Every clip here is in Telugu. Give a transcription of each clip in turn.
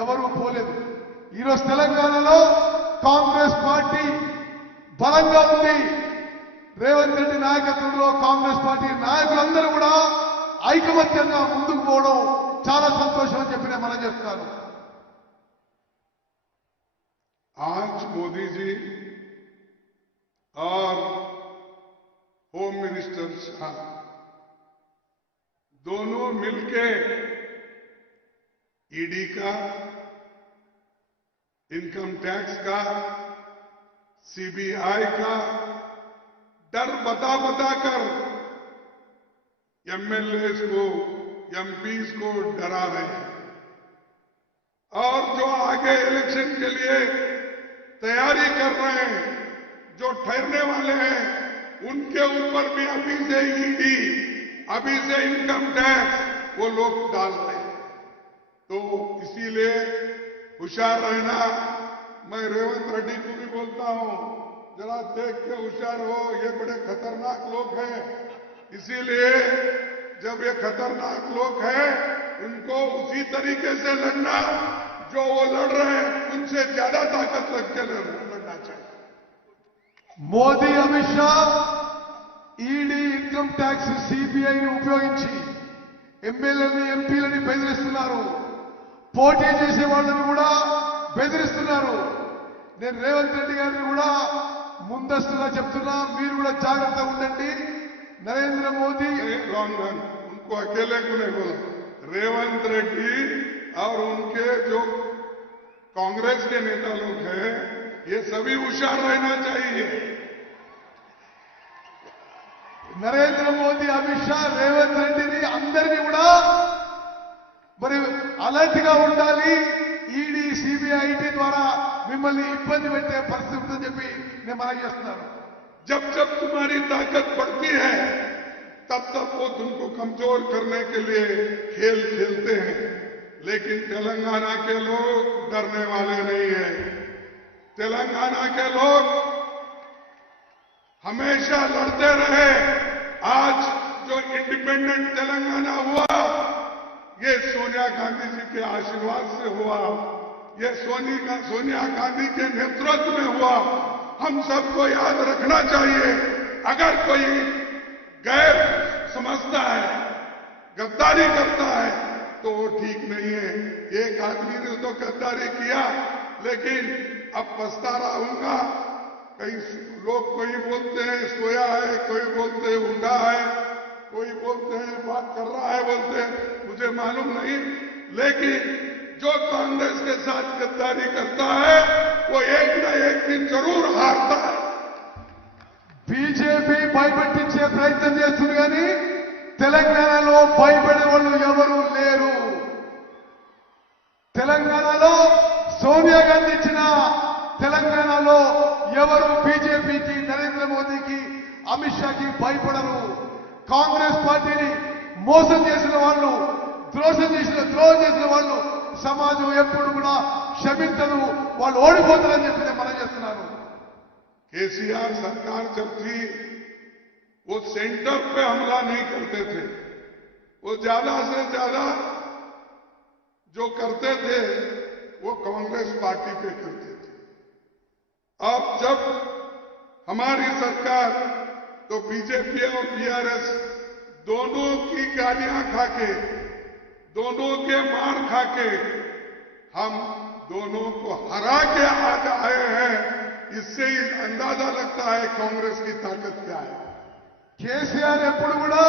ఎవరు పోలేదు. ఈరోజు తెలంగాణలో కాంగ్రెస్ పార్టీ బలంగా ఉంది. రేవంత్ రెడ్డి నాయకత్వంలో కాంగ్రెస్ పార్టీ నాయకులందరూ కూడా ఐకమత్యంగా ముందుకు పోవడం చాలా సంతోషం అని చెప్పి నేను మనం చేస్తున్నాను. आज मोदी जी और होम मिनिस्टर शाह दोनों मिलके ईडी का, इनकम टैक्स का, सीबीआई का डर बता कर एमएलएस को, एमपीज को डरा रहे हैं और जो आगे इलेक्शन के लिए तैयारी कर रहे हैं, जो ठहरने वाले हैं, उनके ऊपर भी अभी से ईडी, अभी से इनकम टैक्स वो लोग डाल रहे हैं। तो इसीलिए होशियार रहना। मैं रेवंत रेड्डी को भी बोलता हूं, जरा देख के होशियार हो, ये बड़े खतरनाक लोग हैं। इसीलिए जब ये खतरनाक लोग हैं, इनको उसी तरीके से लड़ना जो वो लड़ रहे हैं, उनसे ज्यादा ताकत लग के लड़ना चाहिए। Modi Amit Shah ED, income tax, సిబిఐని ఉపయోగించి ఎమ్మెల్యేలని, ఎంపీలని బెదిరిస్తున్నారు. పోటీ చేసే వాళ్ళని కూడా బెదిరిస్తున్నారు. నేను రేవంత్ రెడ్డి గారిని కూడా ముందస్తుగా చెప్తున్నా, మీరు కూడా జాగ్రత్తగా ఉండండి. నరేంద్ర మోదీ उनको अकेले को नहीं बोला, रेवंत रेड्डी और उनके जो कांग्रेस के नेता लोग हैं, ये सभी होशियार रहना चाहिए। నరేంద్ర మోదీ, అమిత్ షా, రేవంత్ రెడ్డిని అందరినీ కూడా మరి అలర్ట్ గా ఉండాలి. ఈడీ, సిబిఐ, ఐటీ ద్వారా మిమ్మల్ని ఇబ్బంది పెట్టే పరిస్థితి ఉంటుందని చెప్పి నేను మనం చేస్తున్నాను. जब जब तुम्हारी ताकत बढ़ती है, तब तब वो तुमको कमजोर करने के लिए खेल खेलते हैं। लेकिन तेलंगाना के लोग डरने वाले नहीं हैं। तेलंगाना के लोग हमेशा लड़ते रहे। आज जो इंडिपेंडेंट तेलंगाना हुआ, ये सोनिया गांधी जी के आशीर्वाद से हुआ, ये सोनिया गांधी के नेतृत्व में हुआ। हम सबको याद रखना चाहिए, अगर कोई गैर समझता है, गद्दारी करता है, तो वो ठीक नहीं है। एक आदमी ने तो गद्दारी किया, लेकिन अब पछता रहूंगा। कई लोग कोई बोलते हैं सोया है, कोई बोलते हैं उठा है, कोई बोलते हैं बात कर रहा है, बोलते हैं, मुझे मालूम नहीं। लेकिन जो कांग्रेस के साथ गद्दारी करता है, वो एक न एक दिन जरूर हारता है। బీజేపీ భయపెట్టించే ప్రయత్నం చేస్తుంది, కానీ తెలంగాణలో భయపడే వాళ్ళు ఎవరు లేరు. తెలంగాణలో సోనియా గాంధీ ఇచ్చిన తెలంగాణలో ఎవరు బీజేపీకి, నరేంద్ర మోదీకి, అమిత్ షాకి భయపడరు. కాంగ్రెస్ పార్టీని మోసం చేసిన వాళ్ళు, ద్రోహం చేసిన వాళ్ళు సమాజం ఎప్పుడు కూడా క్షమించదు. వాళ్ళు ఓడిపోతారని చెప్పి నేను మనం చేస్తున్నాను. केसीआर सरकार जब थी, वो सेंटर पे हमला नहीं करते थे, वो ज्यादा से ज्यादा जो करते थे वो कांग्रेस पार्टी पे करते थे। अब जब हमारी सरकार, तो बीजेपी और बीआरएस दोनों की गालियां खाके, दोनों के मार खाके, हम दोनों को हरा के आज आए हैं। इससे ही अंदाजा लगता है कांग्रेस की ताकत क्या है। కేసీఆర్ ఎప్పుడు కూడా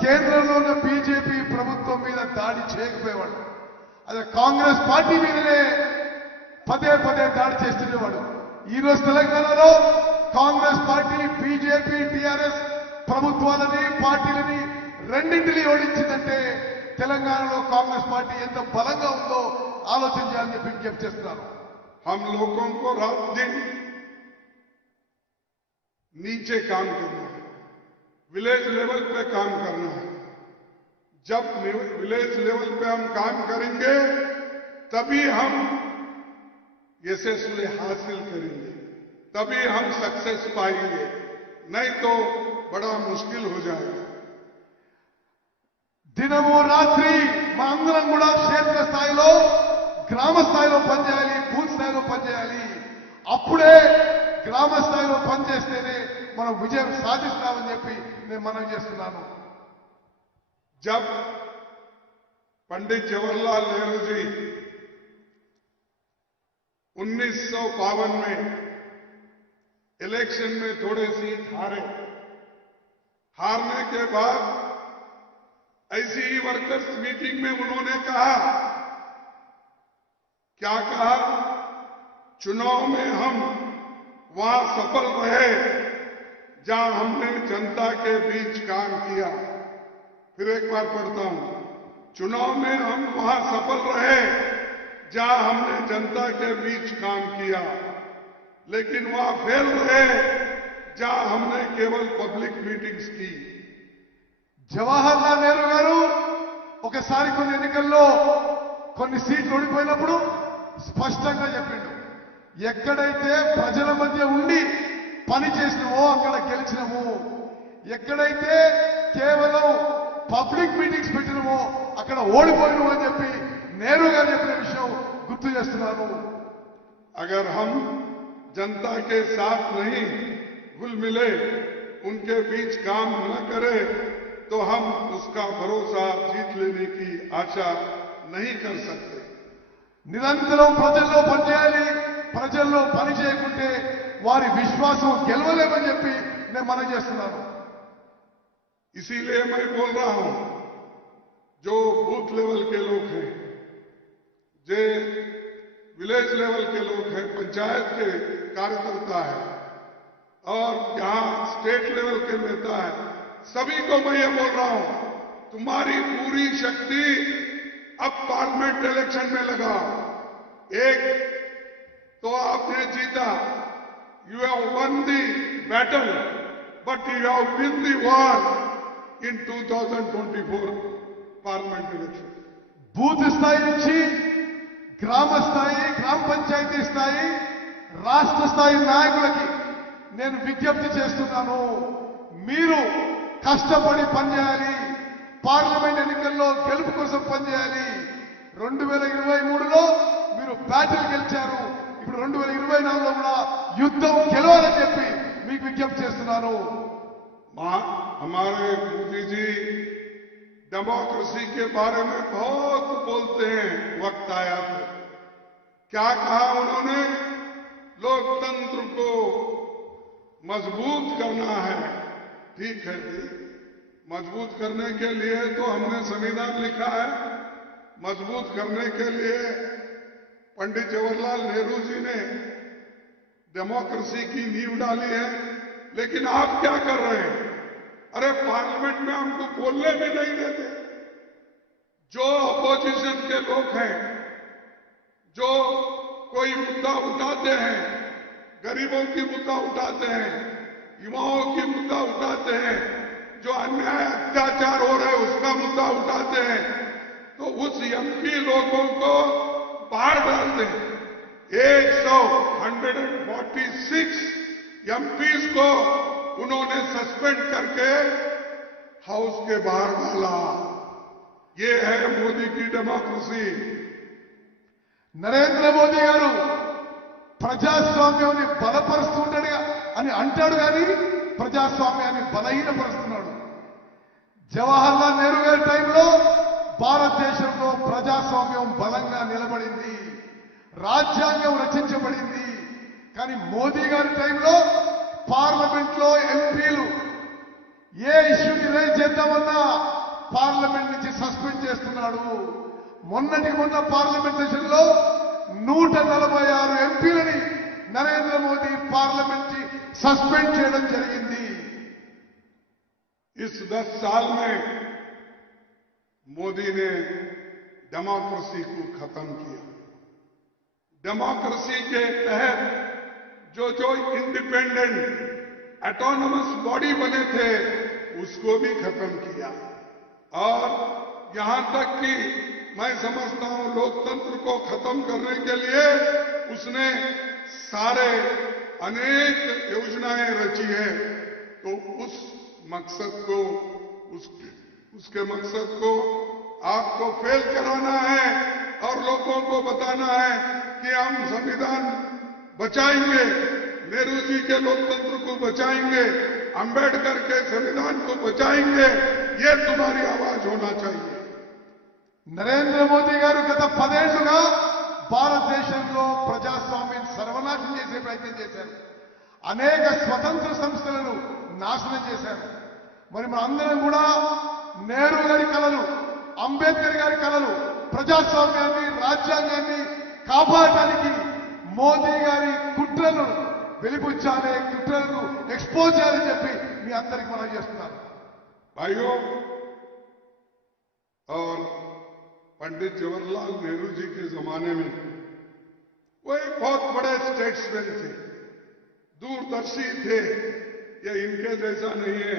కేంద్రంలో ఉన్న బీజేపీ ప్రభుత్వం మీద దాడి చేయకపోయేవాడు. అదే కాంగ్రెస్ పార్టీ మీదనే పదే పదే దాడి చేస్తుండేవాడు. ఈరోజు తెలంగాణలో కాంగ్రెస్ పార్టీ, బీజేపీ, టీఆర్ఎస్ ప్రభుత్వాలని, పార్టీలని రెండింటినీ ఓడించిందంటే తెలంగాణలో కాంగ్రెస్ పార్టీ ఎంత బలంగా ఉందో ఆలోచన చేయాలని చెప్పి విజ్ఞప్తి చేస్తున్నాను. हम लोगों को रात दिन नीचे काम करना है, विलेज लेवल पे काम करना है। जब विलेज लेवल पे हम काम करेंगे, तभी हम यशस्वी हासिल करेंगे, तभी हम सक्सेस पाएंगे, नहीं तो बड़ा मुश्किल हो जाएगा। దినము రాత్రి మా అందరం కూడా క్షేత్ర స్థాయిలో గ్రామ స్థాయిలో పనిచేయాలి, బూత్ స్థాయిలో పనిచేయాలి. అప్పుడే గ్రామ స్థాయిలో పనిచేస్తేనే మనం విజయం సాధిస్తామని చెప్పి నేను మనవి చేస్తున్నాను. जब पंडित जवाहरलाल नेहरू जी 1952 में इलेक्शन में थोड़े सीट हारने के बाद ऐसी ही वर्कर्स मीटिंग में उन्होंने कहा, क्या कहा, चुनाव में हम वहां सफल रहे जहां हमने जनता के बीच काम किया। फिर एक बार पढ़ता हूं, चुनाव में हम वहां सफल रहे जहां हमने जनता के बीच काम किया, लेकिन वहां फेल रहे जहां हमने केवल पब्लिक मीटिंग्स की। జవహర్లాల్ నెహ్రూ గారు ఒకసారి కొన్ని ఎన్నికల్లో కొన్ని సీట్లు ఓడిపోయినప్పుడు స్పష్టంగా చెప్పిండు, ఎక్కడైతే ప్రజల మధ్య ఉండి పని చేసినవో అక్కడ గెలిచినము, ఎక్కడైతే కేవలం పబ్లిక్ మీటింగ్స్ పెట్టినమో అక్కడ ఓడిపోయినము అని చెప్పి నెహ్రూ గారు చెప్పిన విషయం గుర్తు చేస్తున్నాను. अगर हम जनता के साथ नहीं घुल मिले, उनके बीच काम न करें, तो हम उसका भरोसा जीत लेने की आशा नहीं कर सकते. నిరంతరం ప్రజల్లో పనిచేయాలి, ప్రజల్లో పని చేయకుంటే వారి విశ్వాసం గెలవలేమని చెప్పి నేను మనవి చేస్తున్నాను. इसीलिए मैं बोल रहा हूं, जो बूथ लेवल के लोग हैं, जो विलेज लेवल के लोग हैं, पंचायत के कार्यकर्ता है और यहां स्टेट लेवल के नेता है, सभी को मैं ये बोल रहा हूं, तुम्हारी पूरी शक्ति अब पार्लियामेंट इलेक्शन में लगाओ. एक तो आपने जीता, you have one the battle, but you have win the war in 2024 parliament election. Booth స్థాయి నుంచి గ్రామ స్థాయి, గ్రామ పంచాయతీ స్థాయి, రాష్ట్ర స్థాయి నాయకులకి నేను విజ్ఞప్తి చేస్తున్నాను, మీరు కష్టపడి పనిచేయాలి, పార్లమెంట్ ఎన్నికల్లో గెలుపు కోసం పనిచేయాలి. 2023లో మీరు బ్యాటిల్ గెలిచారు, ఇప్పుడు 2024లో కూడా యుద్ధం గెలవాలని చెప్పి మీకు విజ్ఞప్తి చేస్తున్నాను. हमारे मोदी जी डेमोक्रेसी के बारे में बहुत बोलते हैं, वक्त आया तो क्या कहा उन्होंने, लोकतंत्र को मजबूत करना है. ठीक है जी, मजबूत करने के लिए तो हमने संविधान लिखा है, मजबूत करने के लिए पंडित जवाहरलाल नेहरू जी ने डेमोक्रेसी की नींव डाली है. लेकिन आप क्या कर रहे हैं, अरे पार्लियामेंट में हमको बोलने भी नहीं देते. जो अपोजिशन के लोग हैं, जो कोई मुद्दा उठाते हैं, गरीबों की मुद्दा उठाते हैं, युवाओं की मुद्दा उठाते हैं, जो अन्याय अत्याचार हो रहे हैं उसका मुद्दा उठाते हैं, तो उस एमपी लोगों को बाहर डालते हैं. 146 एमपीज को उन्होंने सस्पेंड करके हाउस के बाहर डाला. ये है मोदी की डेमोक्रेसी. నరేంద్ర మోదీ గారు ప్రజాస్వామ్యాన్ని బలపరుస్తుంటాడు అని అంటాడు, కానీ ప్రజాస్వామ్యాన్ని బలహీనపరుస్తున్నాడు. జవహర్లాల్ నెహ్రూ గారి టైంలో భారతదేశంలో ప్రజాస్వామ్యం బలంగా నిలబడింది, రాజ్యాంగం రచించబడింది. కానీ మోదీ గారి టైంలో పార్లమెంట్ లో ఎంపీలు ఏ ఇష్యూని రేజ్ చేద్దామన్నా పార్లమెంట్ నుంచి సస్పెండ్ చేస్తున్నాడు. మొన్నటికి మొన్న పార్లమెంట్ సెషన్లో 146 ఎంపీలని నరేంద్ర మోదీ పార్లమెంట్ నుంచి సస్పెండ్ చేయడం జరిగింది. इस 10 साल में मोदी ने डेमोक्रेसी को खत्म किया. डेमोक्रेसी के तहत जो इंडिपेंडेंट ऑटोनमस बॉडी बने थे उसको भी खत्म किया. और यहां तक कि मैं समझता हूं लोकतंत्र को खत्म करने के लिए उसने सारे अनेक योजनाएं रची है. तो उस मकसद को उसके मकसद को आपको फेल कराना है और लोगों को बताना है कि हम संविधान बचाएंगे, नेहरू जी के लोकतंत्र को बचाएंगे, अंबेडकर के संविधान को बचाएंगे, ये तुम्हारी आवाज होना चाहिए। నరేంద్ర మోదీ గారు గత 10 ఏళ్లుగా భారతదేశంలో ప్రజాస్వామ్యం సర్వనాశనం చేసే ప్రయత్నం చేశారు. అనేక స్వతంత్ర సంస్థలను నాశనం చేశారు. మరి మనందరం కూడా నెహ్రూ గారి కలలు, అంబేద్కర్ గారి కలలు, ప్రజాస్వామ్యాన్ని, రాజ్యాంగాన్ని కాపాడటానికి మోదీ గారి కుట్రలను వెలిబుచ్చాలి, కుట్రలను ఎక్స్పోజ్ చేయాలని చెప్పి మీ అందరికీ మనం చేస్తున్నారు. भाइयों और पंडित जवाहरलाल नेहरू जी के जमाने में वो एक बहुत बड़े स्टेट्समैन थे, दूरदर्शी थे। ये इनके जैसा नहीं है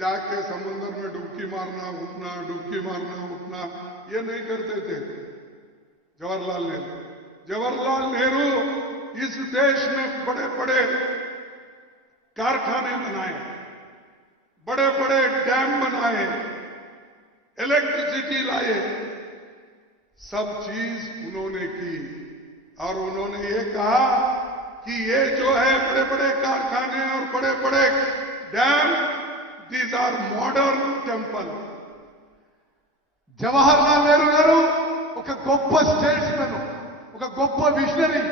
जाके समुद्र में डुबकी मारना उठना, डुबकी मारना उठना, ये नहीं करते थे जवाहरलाल नेहरू इस देश में बड़े बड़े कारखाने बनाए, बड़े बड़े डैम बनाए, इलेक्ट्रिसिटी लाए, सब चीज उन्होंने की। और उन्होंने ये कहा कि ये जो है बड़े बड़े कारखाने और बड़े बड़े dam, these are modern temple. Jawaharlal Nehru గారు ఒక గొప్ప స్టేట్స్మెన్, ఒక గొప్ప విజనరీ.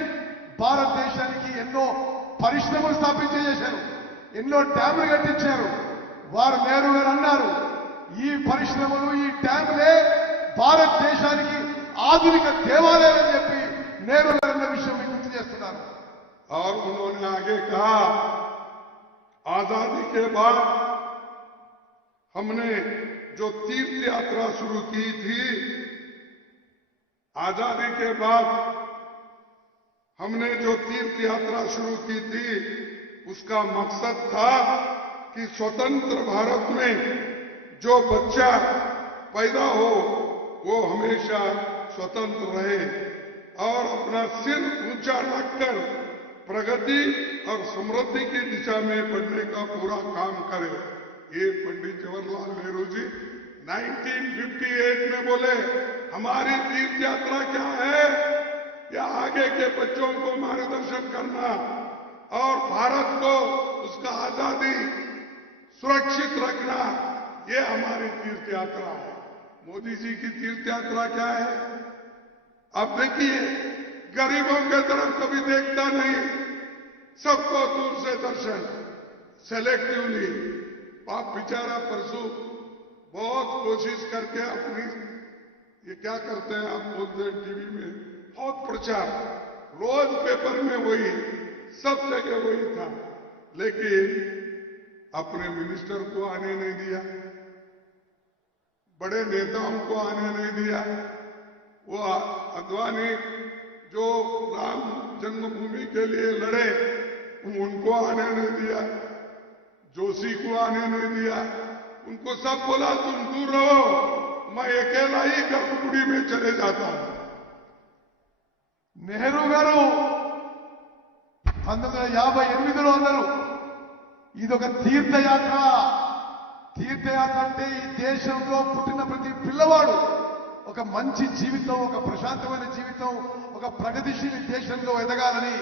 భారతదేశానికి ఎన్నో పరిశ్రమలు స్థాపించేశారు, ఎన్నో డ్యాములు కట్టించారు. వారు నెహ్రూ గారు అన్నారు, ఈ పరిశ్రమలు, ఈ డ్యాములే భారతదేశానికి ఆధునిక దేవాలయాలని చెప్పి నెహ్రూ గారు అన్న విషయం మీకు గుర్తు చేస్తున్నారు. और उन्होंने आगे कहा, आजादी के बाद हमने जो तीर्थ यात्रा शुरू की थी, आजादी के बाद हमने जो तीर्थ यात्रा शुरू की थी, उसका मकसद था कि स्वतंत्र भारत में जो बच्चा पैदा हो वो हमेशा स्वतंत्र रहे और अपना सिर ऊंचा रखकर प्रगति और समृद्धि की दिशा में बढ़ने का पूरा काम करे। ये पंडित जवाहरलाल नेहरू जी 1958 में बोले, हमारी तीर्थ यात्रा क्या है? या आगे के बच्चों को मार्गदर्शन करना और भारत को उसका आजादी सुरक्षित रखना, ये हमारी तीर्थ यात्रा है। मोदी जी की तीर्थ यात्रा क्या है? अब देखिए, गरीबों के तरफ कभी देखता नहीं, सबको दूर से दर्शन, सेलेक्टिवली। आप बेचारा परसों बहुत कोशिश करके अपनी, ये क्या करते हैं आप बोलते हैं टीवी में, बहुत प्रचार, रोज पेपर में वही, सब जगह वही था, लेकिन अपने मिनिस्टर को आने नहीं दिया, बड़े नेताओं को आने नहीं दिया। वो अद्वानी जो राम जन्मभूमि के लिए लड़े, उनको आने नहीं दिया, जोशी को आने नहीं दिया, उनको सब बोला तुम दूर रहो, मैं अकेला ही गर्भगुड़ी में चले जाता हूं। నెహ్రూ గారు 1958లో అన్నారు, ఇదొక తీర్థయాత్ర. తీర్థయాత్ర అంటే ఈ దేశంలో పుట్టిన ప్రతి పిల్లవాడు ఒక మంచి జీవితం, ఒక ప్రశాంతమైన జీవితం, ఒక ప్రగతిశీల దేశంలో ఎదగాలని.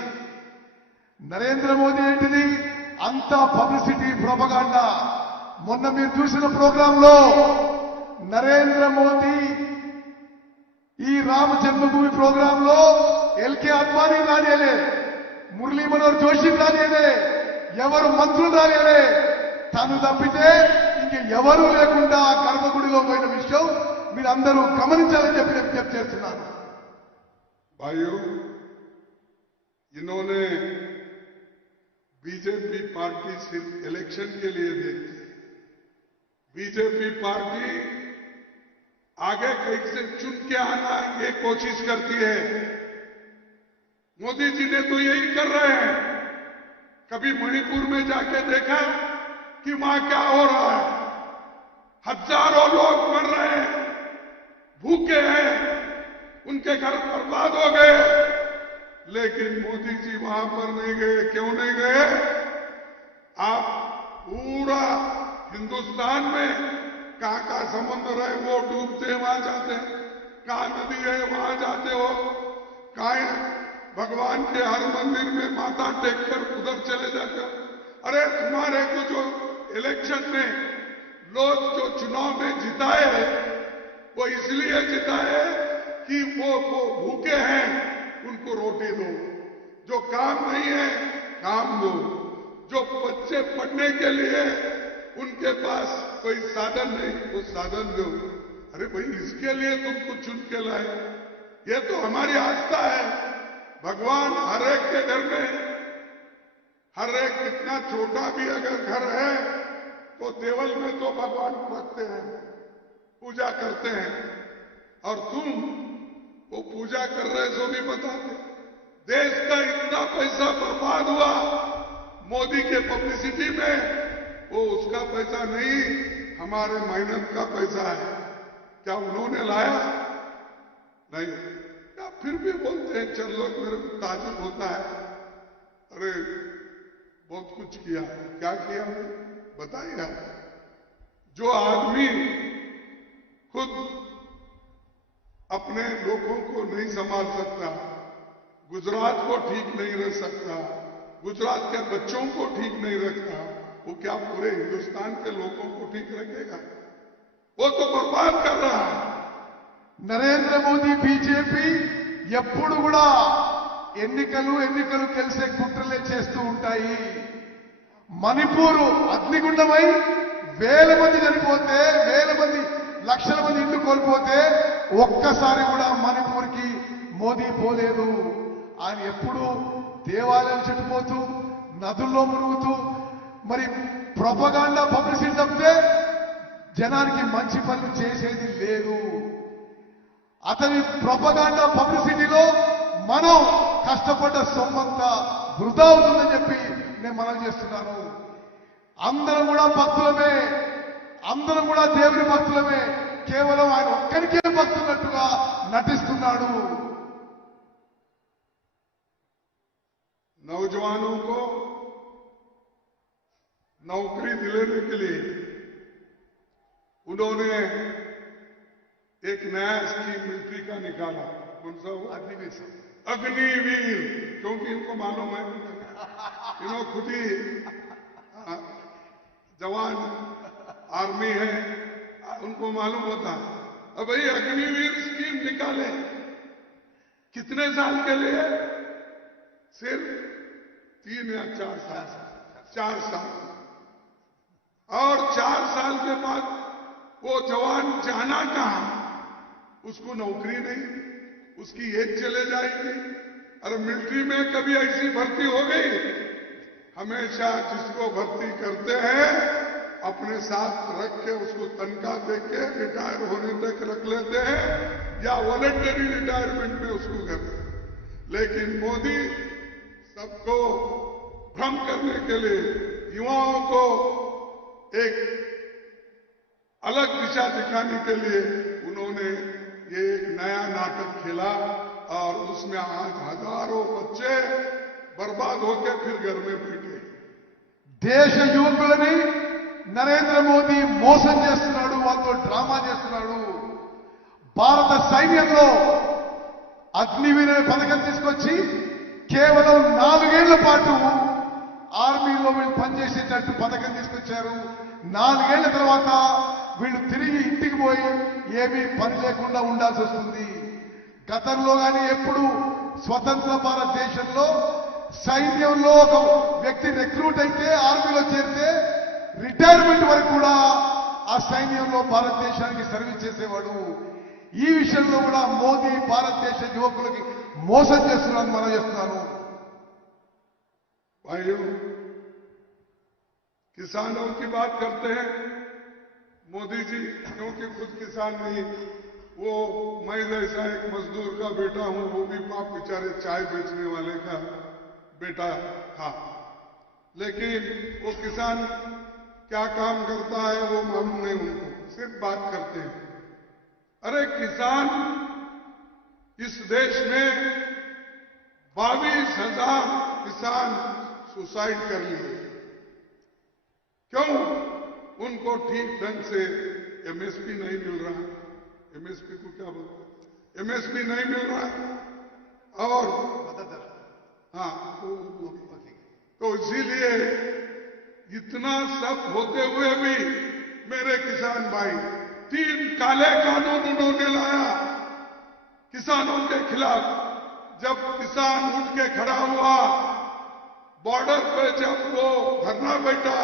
నరేంద్ర మోదీ ఏంటిది? అంతా పబ్లిసిటీ, ప్రొపగాండా. మొన్న మీరు చూసిన ప్రోగ్రాంలో నరేంద్ర మోదీ ఈ రామ జన్మభూమి ప్రోగ్రాంలో ఎల్కే అద్వానీ రానియలే, మురళీ మనోహర్ జోషి రానియలే, ఎవరు మంత్రులు రానియలే. తను తప్పితే ఇంక ఎవరూ లేకుండా గర్భగుడిలో పోయిన విషయం మీరందరూ గమనించాలని చెప్పి నేను విజ్ఞప్తి చేస్తున్నాను. भाइयों, इन्होंने बीजेपी पार्टी सिर्फ इलेक्शन के लिए देखती है। बीजेपी पार्टी आगे कहीं से चुन के आना ये कोशिश करती है। मोदी जी ने तो यही कर रहे हैं। कभी मणिपुर में जाके देखा कि वहां क्या हो रहा है? हजारों लोग मर रहे हैं, भूखे हैं, उनके घर बर्बाद हो गए, लेकिन मोदी जी वहां पर नहीं गए। क्यों नहीं गए? आप पूरा हिंदुस्तान में कहां समुद्र है वो डूबते वहां जाते हैं, कहाँ नदी है वहां जाते हो, कहाँ भगवान के हर मंदिर में माथा टेक कर उधर चले जाते हो। अरे तुम्हारे को जो इलेक्शन में लोग जो चुनाव में जिताए वो इसलिए जिताए कि वो भूखे हैं उनको रोटी दो, जो काम नहीं है काम दो, जो बच्चे पढ़ने के लिए उनके पास कोई साधन नहीं वो साधन दो। अरे भाई इसके लिए तुमको चुन के लाए, ये तो हमारी आस्था है। भगवान हर एक के घर में, हर एक कितना छोटा भी अगर घर है तो देवल में तो भगवान रखते हैं, पूजा करते हैं, और तुम वो पूजा कर रहे सो भी बताते। देश का इतना पैसा बर्बाद हुआ मोदी के पब्लिसिटी में, वो उसका पैसा नहीं हमारे मेहनत का पैसा है। क्या उन्होंने लाया? नहीं। क्या फिर भी बोलते हैं चल लोग, मेरे को ताजुब होता है। अरे बहुत कुछ किया, क्या किया बताइए आप। जो आदमी खुद अपने लोगों को नहीं संभाल सकता, गुजरात को ठीक नहीं रख सकता, गुजरात के बच्चों को ठीक नहीं रखता, वो क्या पूरे हिंदुस्तान के लोगों को ठीक रखेगा? वो तो बर्बाद कर रहा है। నరేంద్ర మోదీ బీజేపీ ఎప్పుడు కూడా ఎన్నికలు కలిసే కుట్రలే చేస్తూ ఉంటాయి. మణిపూర్ అగ్నిగుండమై వేల మంది చనిపోతే, లక్షల మంది ఇల్లు కోల్పోతే ఒక్కసారి కూడా మణిపూర్కి మోదీ పోలేదు. ఆయన ఎప్పుడు దేవాలయాలు చుట్టుపోతూ, నదుల్లో మునుగుతూ, మరి ప్రొపగాండా పబ్లిసిటీ తప్పితే జనానికి మంచి పనులు చేసేది లేదు. అతని ప్రొపగాండా పబ్లిసిటీలో మనం కష్టపడ్డ సొమ్మంతా వృధా అవుతుందని చెప్పి నేను మనం చేస్తున్నాను. అందరం కూడా భక్తులమే, అందరం కూడా దేవుని భక్తులమే, కేవలం ఆయన ఒక్కరికే భక్తున్నట్టుగా నటిస్తున్నాడు. नौजवानों को नौकरी दिलाने के लिए उन्होंने एक नया स्कीम मिलिट्री का निकाला। कौन सा वो? अग्निवीर। क्योंकि इनको मालूम है, इन्होंने खुद ही जवान आर्मी है, उनको मालूम होता है। अब भाई अग्निवीर स्कीम निकाले, कितने साल के लिए? सिर्फ 3 या 4 साल। 4 साल। और 4 साल के बाद वो जवान जाना कहां? उसको नौकरी नहीं, उसकी एज चले जाएगी। अरे मिलिट्री में कभी ऐसी भर्ती हो गई? हमेशा जिसको भर्ती करते हैं अपने साथ रख के उसको तनख्वाह दे के रिटायर होने तक रख लेते हैं, या वॉलंटरी रिटायरमेंट में उसको करते हैं। लेकिन मोदी सबको भ्रम करने के लिए, युवाओं को एक अलग दिशा दिखाने के लिए उन्होंने ये एक नया नाटक खेला, और उसमें आज हजारों बच्चे बर्बाद होकर फिर घर में बैठे। దేశ యువకులని నరేంద్ర మోదీ మోసం చేస్తున్నాడు, వాళ్ళతో డ్రామా చేస్తున్నాడు. భారత సైన్యంలో అగ్నివీర పథకం తీసుకొచ్చి కేవలం 4 ఏళ్ల పాటు ఆర్మీలో వీళ్ళు పనిచేసేటట్టు పథకం తీసుకొచ్చారు. 4 ఏళ్ల తర్వాత వీళ్ళు తిరిగి ఇంటికి పోయి ఏమీ పని లేకుండా ఉండాల్సి వస్తుంది. గతంలో కానీ ఎప్పుడు స్వతంత్ర భారతదేశంలో సైన్యంలో ఒక వ్యక్తి రిక్రూట్ అయితే, ఆర్మీలో చేరితే రిటైర్మెంట్ వరకు కూడా ఆ సైన్యంలో భారతదేశానికి సర్వీస్ చేసేవాడు. ఈ విషయంలో కూడా మోదీ భారతదేశ యువకులకి మోసం చేస్తున్నారని మనం చేస్తున్నాను. भाइयों, किसानों की बात करते हैं मोदी जी, क्योंकि खुद किसान नहीं, वो मैं जैसा एक मजदूर का बेटा हूं, वो भी बाप बेचारे चाय बेचने वाले का बेटा था। लेकिन वो किसान क्या काम करता है वो मालूम नहीं उनको, सिर्फ बात करते हैं। अरे किसान, इस देश में 22,000 किसान सुसाइड कर लिए। क्यों? उनको ठीक ढंग से एमएसपी नहीं मिल रहा। एमएसपी को क्या बोलते हैं? एमएसपी नहीं मिल रहा है और हाँ तो इसीलिए इतना सब होते हुए भी मेरे किसान भाई 3 काले कानून उन्होंने लाया किसानों के खिलाफ। जब किसान उठ के खड़ा हुआ बॉर्डर पे, जब वो धरना बैठा,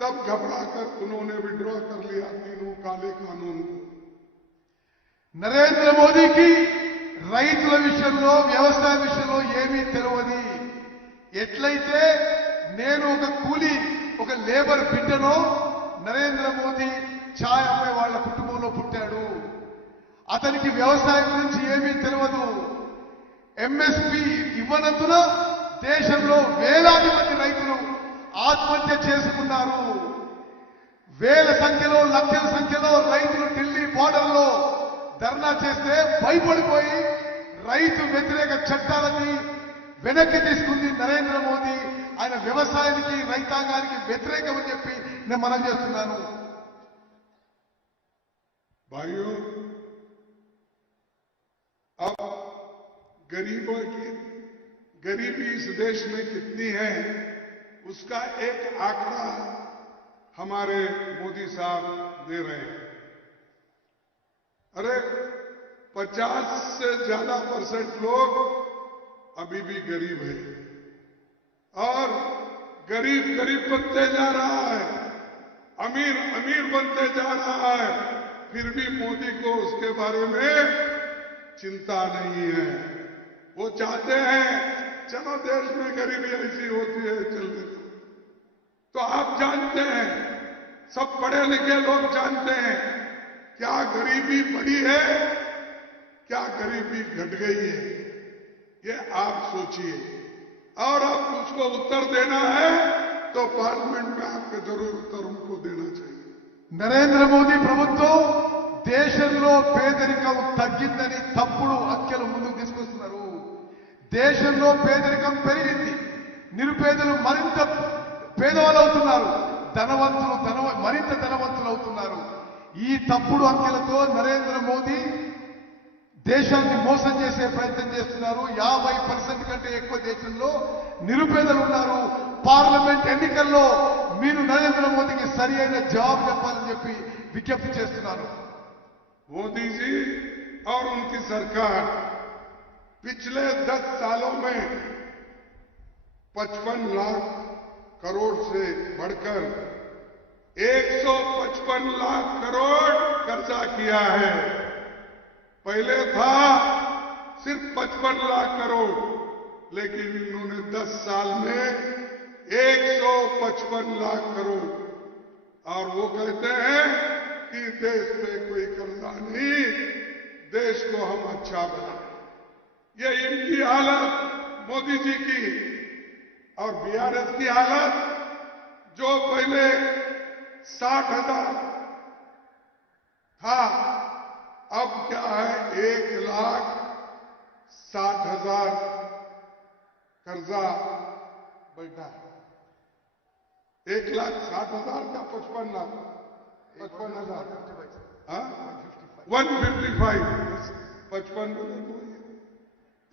तब घबराकर उन्होंने विड्रॉ कर लिया 3 काले कानून को। నరేంద్ర మోదీకి రైతుల విషయంలో వ్యవసాయ విషయంలో ఏమీ తెలియదు. ఎట్లయితే నేను ఒక కూలీ ఒక లేబర్ బిడ్డనో నరేంద్ర మోదీ ఛాయ్ అమ్మే వాళ్ళ కుటుంబంలో పుట్టాడు. అతనికి వ్యవసాయం గురించి ఏమీ తెలియదు. ఎంఎస్పీ ఇవ్వనందున దేశంలో వేలాది మంది రైతులు ఆత్మహత్య చేసుకున్నారు. వేల సంఖ్యలో లక్షల సంఖ్యలో రైతులు ఢిల్లీ బోర్డర్లో ధర్నా చేస్తే భయపడిపోయి రైతు వ్యతిరేక చట్టాలని వెనక్కి తీసుకుంది నరేంద్ర మోదీ. ఆయన వ్యవసాయానికి రైతాంగానికి వ్యతిరేకమని చెప్పి నేను మనం చేస్తున్నాను. भाइयों, अब गरीबों की गरीबी इस देश में कितनी है उसका एक आंकड़ा हमारे मोदी साहब दे रहे हैं। अरे 50 से ज्यादा % लोग अभी भी गरीब है और गरीब गरीब बनते जा रहा है, अमीर अमीर बनते जा रहा है, फिर भी मोदी को उसके बारे में चिंता नहीं है। वो चाहते हैं चलो देश में गरीबी ऐसी होती है चलने दो। तो आप जानते हैं, सब पढ़े लिखे लोग जानते हैं, क्या गरीबी बढ़ी है, क्या गरीबी घट गई है, ये आप सोचिए। और अब उसको उत्तर देना है तो पार्लियामेंट में आपको जरूर उत्तर उनको देना चाहिए। నరేంద్ర మోదీ ప్రభుత్వం దేశంలో పేదరికం తగ్గిందని తప్పుడు అంకెలు ముందుకు తీసుకొస్తున్నారు. దేశంలో పేదరికం పెరిగింది, నిరుపేదలు మరింత పేదవాళ్ళు అవుతున్నారు, ధనవంతులు మరింత ధనవంతులు అవుతున్నారు. ఈ తప్పుడు అంకెలతో నరేంద్ర మోదీ దేశాన్ని మోసం చేసే ప్రయత్నం చేస్తున్నారు. 50% కంటే ఎక్కువ దేశంలో నిరుపేదలు ఉన్నారు. పార్లమెంట్ ఎన్నికల్లో మీరు నరేంద్ర మోదీకి సరి అయిన జవాబు చెప్పాలని చెప్పి విజ్ఞప్తి చేస్తున్నారు. मोदी जी और उनकी सरकार पिछले 10 सालों में 55 लाख करोड़ से बढ़कर 155 लाख करोड़ खर्चा किया है। पहले था सिर्फ 55 लाख करोड़, लेकिन इन्होंने 10 साल में 155 लाख करोड़। और वो कहते हैं कि देश पे कोई कर्जा नहीं, देश को हम अच्छा बनाए। ये इनकी हालत मोदी जी की और बीआरएस की हालत, जो पहले 60,000 था, अब क्या है 1,60,000 कर्जा बैठा है। 1,60,000 का 55 लाख 55,000 155 55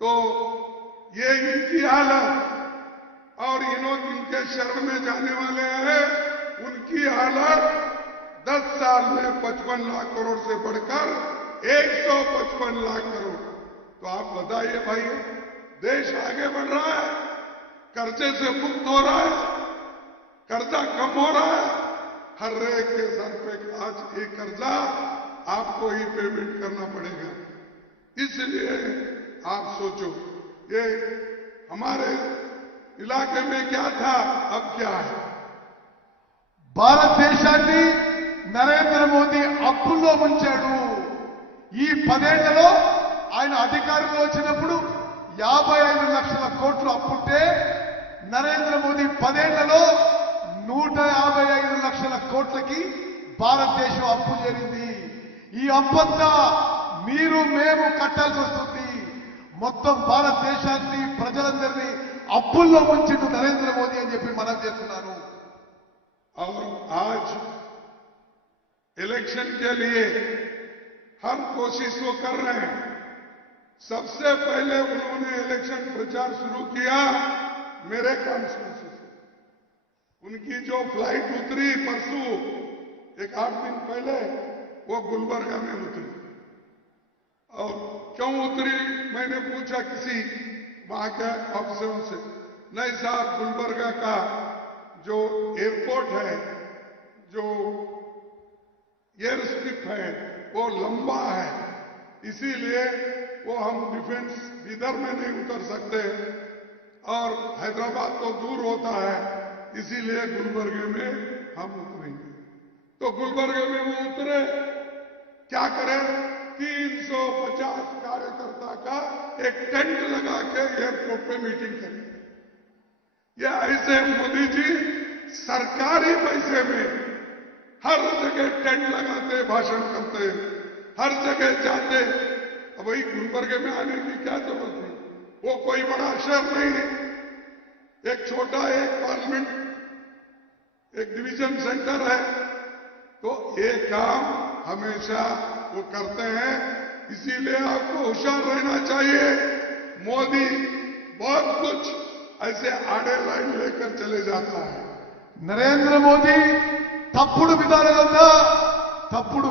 तो ये इनकी हालत। और इनके शरण में जाने वाले हैं, उनकी हालत 10 साल में 55 लाख करोड़ से बढ़कर 155 लाख करोड़। तो आप बताइए भाई, देश आगे बढ़ रहा है, कर्जे से मुक्त हो रहा है, कर्जा कम हो रहा है, हर एक के सर पे आज एक कर्जा आपको ही पेमेंट करना पड़ेगा। इसलिए आप सोचो, ये हमारे इलाके में क्या था, अब क्या है। భారతదేశాన్ని నరేంద్ర మోదీ అప్పుల్లో ముంచాడు. ఈ 10 ఏళ్లలో ఆయన అధికారంలో వచ్చినప్పుడు 55 లక్షల కోట్లు అప్పుంటే నరేంద్ర మోదీ 10 ఏళ్లలో 155 లక్షల కోట్లకి భారతదేశం అప్పు చేరింది. ఈ అప్పంతా మీరు మేము కట్టాల్సి వస్తుంది. మొత్తం భారతదేశాన్ని ప్రజలందరినీ అప్పుల్లో ముంచిండు నరేంద్ర మోదీ అని చెప్పి మనం చేస్తున్నాను. और आज इलेक्शन के लिए हर कोशिश वो कर रहे हैं, सबसे पहले उन्होंने इलेक्शन प्रचार शुरू किया मेरे कॉन्स्टिट्यूंसी से। उनकी जो फ्लाइट उतरी परसों, एक 8 दिन पहले, वो गुलबर्गा में उतरी। और क्यों उतरी, मैंने पूछा किसी वहां के ऑफिसरों से। नहीं साहब, गुलबर्गा का जो एयरपोर्ट है, जो एयर स्ट्रिप है, वो लंबा है, इसीलिए वो हम डिफेंस इधर में नहीं उतर सकते, और हैदराबाद तो दूर होता है, इसीलिए गुलबर्गे में हम उतरेंगे। तो गुलबर्गे में वो उतरे, क्या करें, 350 कार्यकर्ता का एक टेंट लगा के एयरपोर्ट पे मीटिंग करें। या ऐसे मोदी जी सरकारी पैसे में हर जगह टेंट लगाते, भाषण करते, हर जगह जाते। अब वही गुलबर्गे में आने की क्या जरूरत थी? वो कोई बड़ा शहर नहीं है, एक छोटा एक पार्लियामेंट, एक डिवीजन सेंटर है। तो ये काम हमेशा वो करते हैं, इसीलिए आपको होशियार रहना चाहिए। मोदी बहुत कुछ ऐसे आड़े लाइन लेकर चले जाता है। నరేంద్ర మోదీ తప్పుడు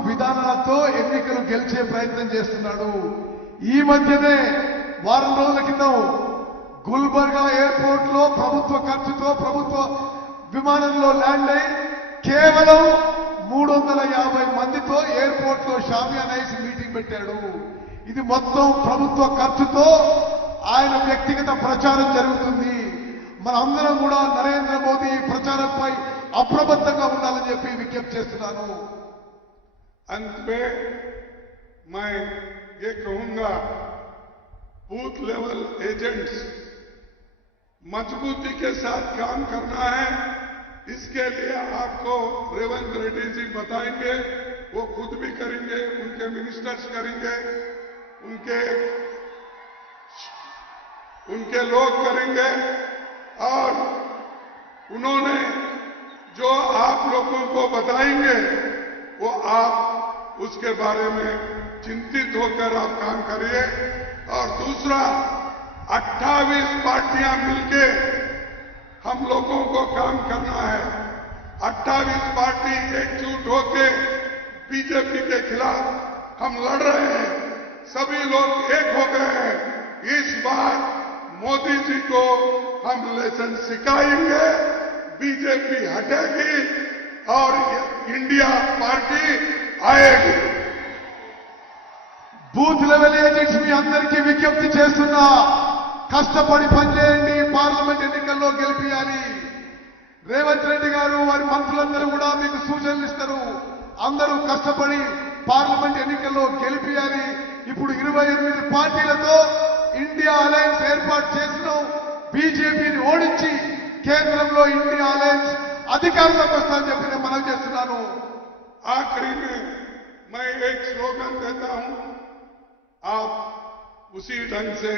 విధానాలతో ఎన్నికలు గెలిచే ప్రయత్నం చేస్తున్నాడు. ఈ మధ్యనే వారం రోజుల క్రితం గుల్బర్గా ఎయిర్పోర్ట్ లో ప్రభుత్వ ఖర్చుతో ప్రభుత్వ విమానంలో ల్యాండ్ అయి కేవలం 350 మందితో ఎయిర్పోర్ట్ లో షామియానా వేసి మీటింగ్ పెట్టాడు. ఇది మొత్తం ప్రభుత్వ ఖర్చుతో ఆయన వ్యక్తిగత ప్రచారం జరుగుతుంది. మనందరం కూడా నరేంద్ర మోదీ ప్రచారంపై అప్రమత్తంగా ఉండాలని చెప్పి విజ్ఞప్తి చేస్తున్నాను. अंत में मैं ये कहूंगा, बूथ लेवल एजेंट्स मजबूती के साथ काम करना है। इसके लिए आपको रेवंत रेड्डी जी बताएंगे, वो खुद भी करेंगे, उनके मिनिस्टर्स करेंगे, उनके लोग करेंगे। और उन्होंने जो आप लोगों को बताएंगे, वो आप उसके बारे में चिंतित होकर आप काम करिए। और दूसरा, 28 पार्टियां मिलके हम लोगों को काम करना है। 28 पार्टी एकजुट होकर बीजेपी के खिलाफ हम लड़ रहे हैं, सभी लोग एक हो गए हैं। इस बार मोदी जी को हम लेसन सिखाएंगे, बीजेपी हटेगी और इंडिया पार्टी आएगी। బూత్ లెవెల్ ఏజెంట్స్ మీ అందరికీ విజ్ఞప్తి చేస్తున్నా, కష్టపడి పనిచేయండి, పార్లమెంట్ ఎన్నికల్లో గెలిపియాలి. రేవంత్ రెడ్డి గారు వారి మంత్రులందరూ కూడా మీకు సూచనలు ఇస్తారు. అందరూ కష్టపడి పార్లమెంట్ ఎన్నికల్లో గెలిపియాలి. ఇప్పుడు 28 పార్టీలతో ఇండియా అలయన్స్ ఏర్పాటు చేసిన బీజేపీని ఓడించి కేంద్రంలో ఇండియా అలయన్స్ అధికారంలోకి వస్తామని చెప్పి నేను మనవి చేస్తున్నాను. आखिरी में मैं एक स्लोगन देता हूं, आप उसी ढंग से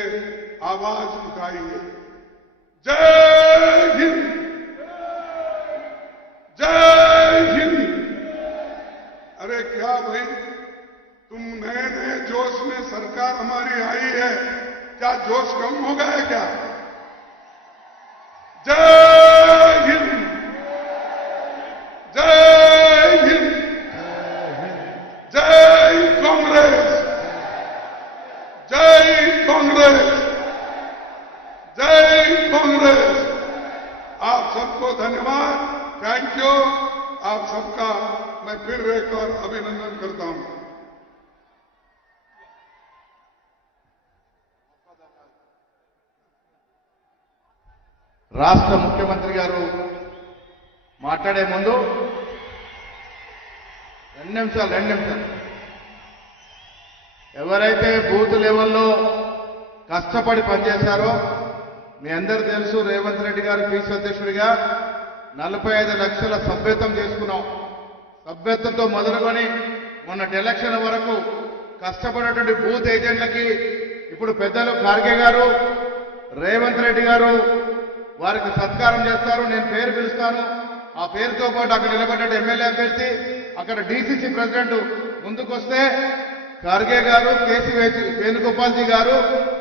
आवाज उठाइए। जय हिंद, जय हिंद। अरे क्या भाई, तुम नए नए जोश में सरकार हमारी आई है, क्या जोश कम हो गया क्या? जय हिंद, जय हिंद, जय कांग्रेस, जय कांग्रेस, जय कांग्रेस। आप सबको धन्यवाद, थैंक यू। आप सबका मैं फिर एक बार अभिनंदन करता हूं। రాష్ట్ర ముఖ్యమంత్రి గారు మాట్లాడే ముందు 2 నిమిషాలు ఎవరైతే బూత్ లెవెల్లో కష్టపడి పనిచేశారో మీ అందరూ తెలుసు, రేవంత్ రెడ్డి గారు పీసీ అధ్యక్షుడిగా 45 లక్షల సభ్యత్వం చేసుకున్నాం. సభ్యత్వంతో మొదలుకొని మొన్నటి ఎలక్షన్ వరకు కష్టపడినటువంటి బూత్ ఏజెంట్లకి ఇప్పుడు పెద్దలు ఖార్గే గారు, రేవంత్ రెడ్డి గారు వారికి సత్కారం చేస్తారు. నేను పేరు పిలుస్తాను. ఆ పేరుతో పాటు అక్కడ నిలబడ్డ ఎమ్మెల్యే అభ్యర్థి, అక్కడ డీసీసీ ప్రెసిడెంట్ ముందుకొస్తే ఖర్గే గారు, కేసీ వేణుగోపాల్జీ గారు,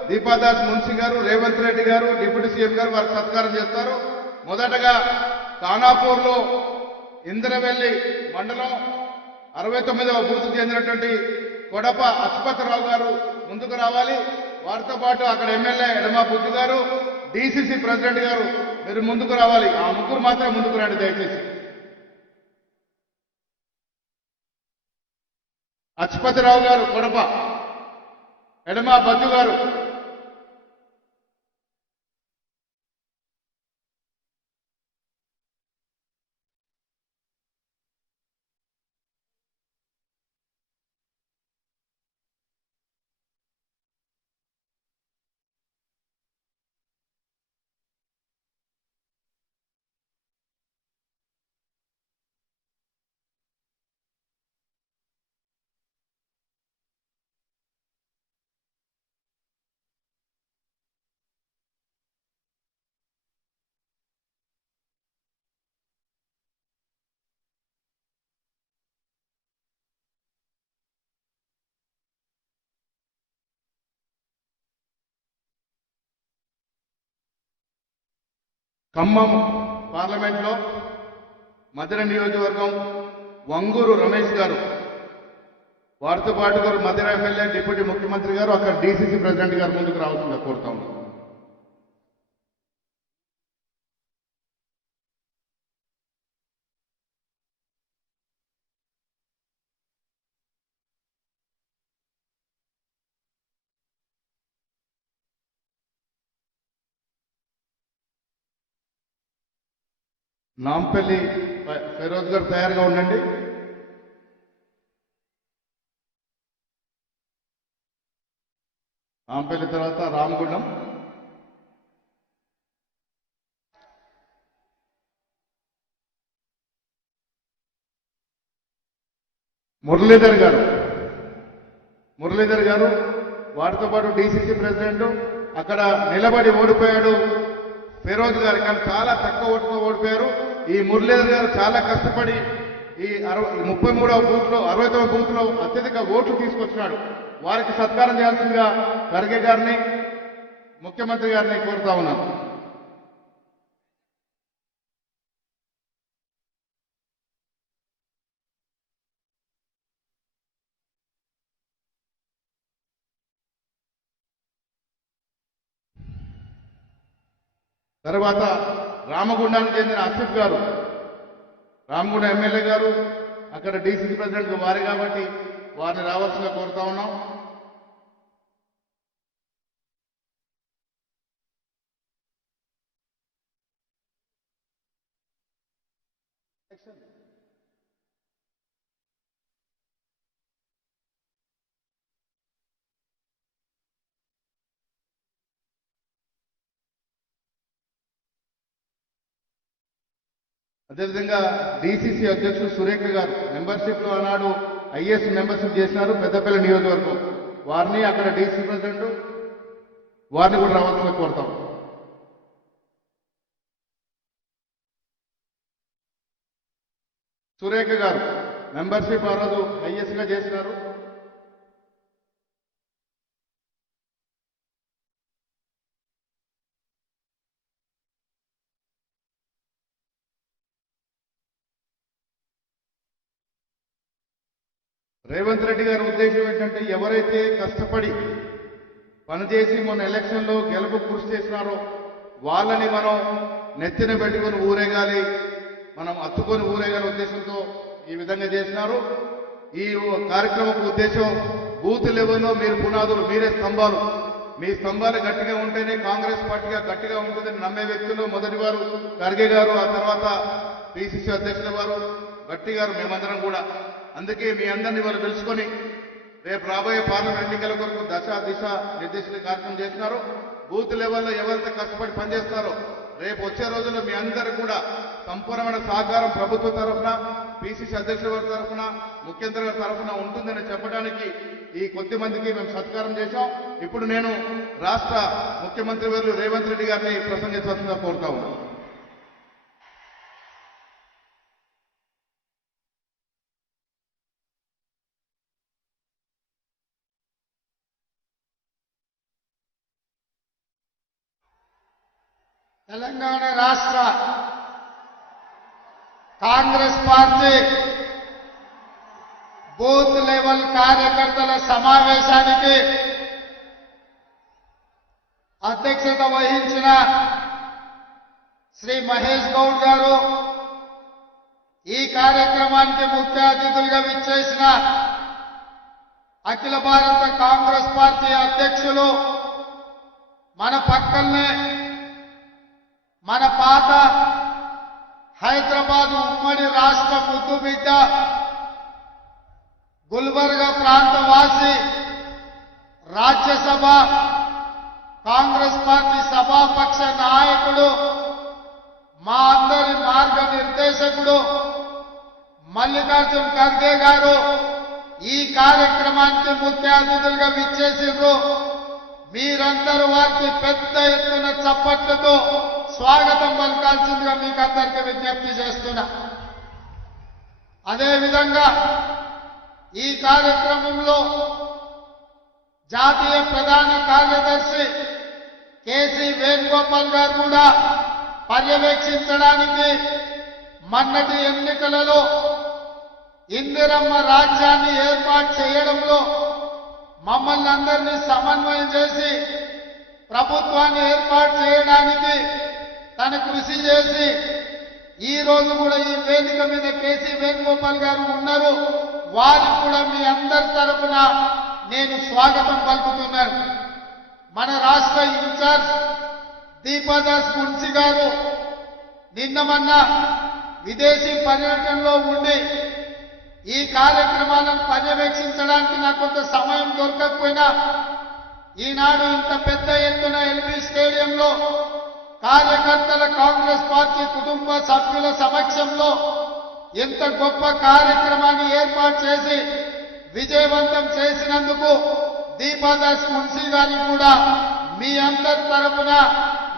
దీపాదాస్ మున్షి గారు, రేవంత్ రెడ్డి గారు, డిప్యూటీ సీఎం గారు వారికి సత్కారం చేస్తారు. మొదటగా ఖానాపూర్లో ఇంద్రవెల్లి మండలం 69వ బూత్కు చెందినటువంటి కొడప అశ్వత్థరావు గారు ముందుకు రావాలి. వారితో పాటు అక్కడ ఎమ్మెల్యే ఎడమ బుద్ధు గారు, డీసీసీ ప్రెసిడెంట్ గారు మీరు ముందుకు రావాలి. ఆ ముగ్గురు మాత్రం ముందుకు రండి దయచేసి. అశ్వత్థరావు గారు కొడప, ఎడమ బద్దు గారు, ఖమ్మం పార్లమెంట్లో మధిర నియోజకవర్గం వంగూరు రమేష్ గారు, వారితో పాటు గారు మధిర ఎమ్మెల్యే డిప్యూటీ ముఖ్యమంత్రి గారు, అక్కడ డీసీసీ ప్రెసిడెంట్ గారు ముందుకు రావాల్సిందిగా కోరుతా ఉన్నాం. నాంపల్లి ఫెరోజ్ గారు తయారుగా ఉండండి. నాంపల్లి తర్వాత రామగుండం, మురళీధర్ గారు వారితో పాటు డీసీసీ ప్రెసిడెంట్, అక్కడ నిలబడి ఓడిపోయాడు ఫెరోజ్ గారు, కానీ చాలా తక్కువ ఓటుతో ఓడిపోయారు. ఈ మురళీధర్ గారు చాలా కష్టపడి ఈ 33వ బూత్ లో 69వ బూత్ లో అత్యధిక ఓట్లు తీసుకొచ్చినాడు. వారికి సత్కారం చేయాల్సిందిగా ఖర్గే గారిని, ముఖ్యమంత్రి గారిని కోరుతా ఉన్నాను. తర్వాత రామగుండానికి చెందిన అసిఫ్ గారు, రామగుండ ఎమ్మెల్యే గారు, అక్కడ డీసీసీ ప్రెసిడెంట్ వారే కాబట్టి వారిని రావాల్సిందిగా కోరుతా ఉన్నాం. అదేవిధంగా డీసీసీ అధ్యక్షుడు సురేఖ గారు మెంబర్షిప్ లో ఆనాడు ఐఏఎస్ మెంబర్షిప్ చేసినారు పెద్దపల్లి నియోజకవర్గం, వారిని అక్కడ డీసీ ప్రెసిడెంట్ వారిని కూడా రావాల్సిందిగా కోరుతాం. సురేఖ గారు మెంబర్షిప్ ఆ రోజు ఐఏఎస్ గా చేసినారు. రేవంత్ రెడ్డి గారి ఉద్దేశం ఏంటంటే ఎవరైతే కష్టపడి పనిచేసి మొన్న ఎలక్షన్లో గెలుపు కృషి చేసినారో వాళ్ళని మనం నెత్తిన పెట్టుకొని ఊరేగాలి, మనం అత్తుకొని ఊరేగాలి ఉద్దేశంతో ఈ విధంగా చేసినారు. ఈ కార్యక్రమం ఉద్దేశం బూత్ లెవెల్లో మీరు పునాదులు, మీరే స్తంభాలు, మీ స్తంభాలు గట్టిగా ఉంటేనే కాంగ్రెస్ పార్టీగా గట్టిగా ఉంటుందని నమ్మే వ్యక్తులు మొదటి వారు ఖర్గే గారు, ఆ తర్వాత పిసిసి అధ్యక్షుల వారు గట్టి గారు, మేమందరం కూడా. అందుకే మీ అందరినీ వాళ్ళు తెలుసుకొని రేపు రాబోయే పార్లమెంట్ ఎన్నికల కొరకు దశ దిశ నిర్దేశిత కార్యక్రమం చేస్తున్నారు. బూత్ లెవెల్లో ఎవరైతే కష్టపడి పనిచేస్తారో రేపు వచ్చే రోజుల్లో మీ అందరూ కూడా సంపూర్ణమైన సహకారం ప్రభుత్వ తరఫున, పిసిసి అధ్యక్షుల వారి తరఫున, ముఖ్యమంత్రి గారి తరఫున ఉంటుందని చెప్పడానికి ఈ కొద్ది మందికి మేము సత్కారం చేశాం. ఇప్పుడు నేను రాష్ట్ర ముఖ్యమంత్రి వర్యులు రేవంత్ రెడ్డి గారిని ప్రసంగించాల్సిందిగా కోరుతా ఉన్నాను. తెలంగాణ రాష్ట్ర కాంగ్రెస్ పార్టీ బూత్ లెవెల్ కార్యకర్తల సమావేశానికి అధ్యక్షత వహించిన శ్రీ మహేష్ గౌడ్ గారు, ఈ కార్యక్రమానికి ముఖ్య అతిథులుగా విచ్చేసిన అఖిల భారత కాంగ్రెస్ పార్టీ అధ్యక్షులు, మన పక్కనే మన పాత హైదరాబాద్ ఉమ్మడి రాష్ట్ర ముద్దుబిడ్డ, గుల్బర్గా ప్రాంతవాసి, రాజ్యసభ కాంగ్రెస్ పార్టీ సభాపక్ష నాయకుడు, మా అందరి మార్గనిర్దేశకుడు మల్లికార్జున్ ఖర్గే గారు ఈ కార్యక్రమానికి ముఖ్య అతిథులుగా విచ్చేసిండ్రు. మీరందరూ వారికి పెద్ద ఎత్తున చప్పట్లతో స్వాగతం పలకాల్సిందిగా మీకు అందరికీ విజ్ఞప్తి చేస్తున్నా. అదేవిధంగా ఈ కార్యక్రమంలో జాతీయ ప్రధాన కార్యదర్శి కేసీ వేణుగోపాల్ గారు కూడా పర్యవేక్షించడానికి మొన్నటి ఎన్నికలలో ఇందిరమ్మ రాజ్యాన్ని ఏర్పాటు చేయడంలో మమ్మల్ని అందరినీ సమన్వయం చేసి ప్రభుత్వాన్ని ఏర్పాటు చేయడానికి తన కృషి చేసి ఈ రోజు కూడా ఈ వేదిక మీద కేసీ వేణుగోపాల్ గారు ఉన్నారు. వారికి కూడా మీ అందరి తరఫున నేను స్వాగతం పలుకుతున్నాను. మన రాష్ట్ర ఇన్ఛార్జ్ దీపాదాస్ మున్సి గారు నిన్న మొన్న విదేశీ పర్యటనలో ఉండి ఈ కార్యక్రమాలను పర్యవేక్షించడానికి నాకు కొంత సమయం దొరకకపోయినా ఈనాడు ఇంత పెద్ద ఎత్తున ఎల్బీ స్టేడియంలో కార్యకర్తల కాంగ్రెస్ పార్టీ కుటుంబ సభ్యుల సమక్షంలో ఎంత గొప్ప కార్యక్రమాన్ని ఏర్పాటు చేసి విజయవంతం చేసినందుకు దీపాదాస్ మున్సి గారికి కూడా మీ అందరి తరఫున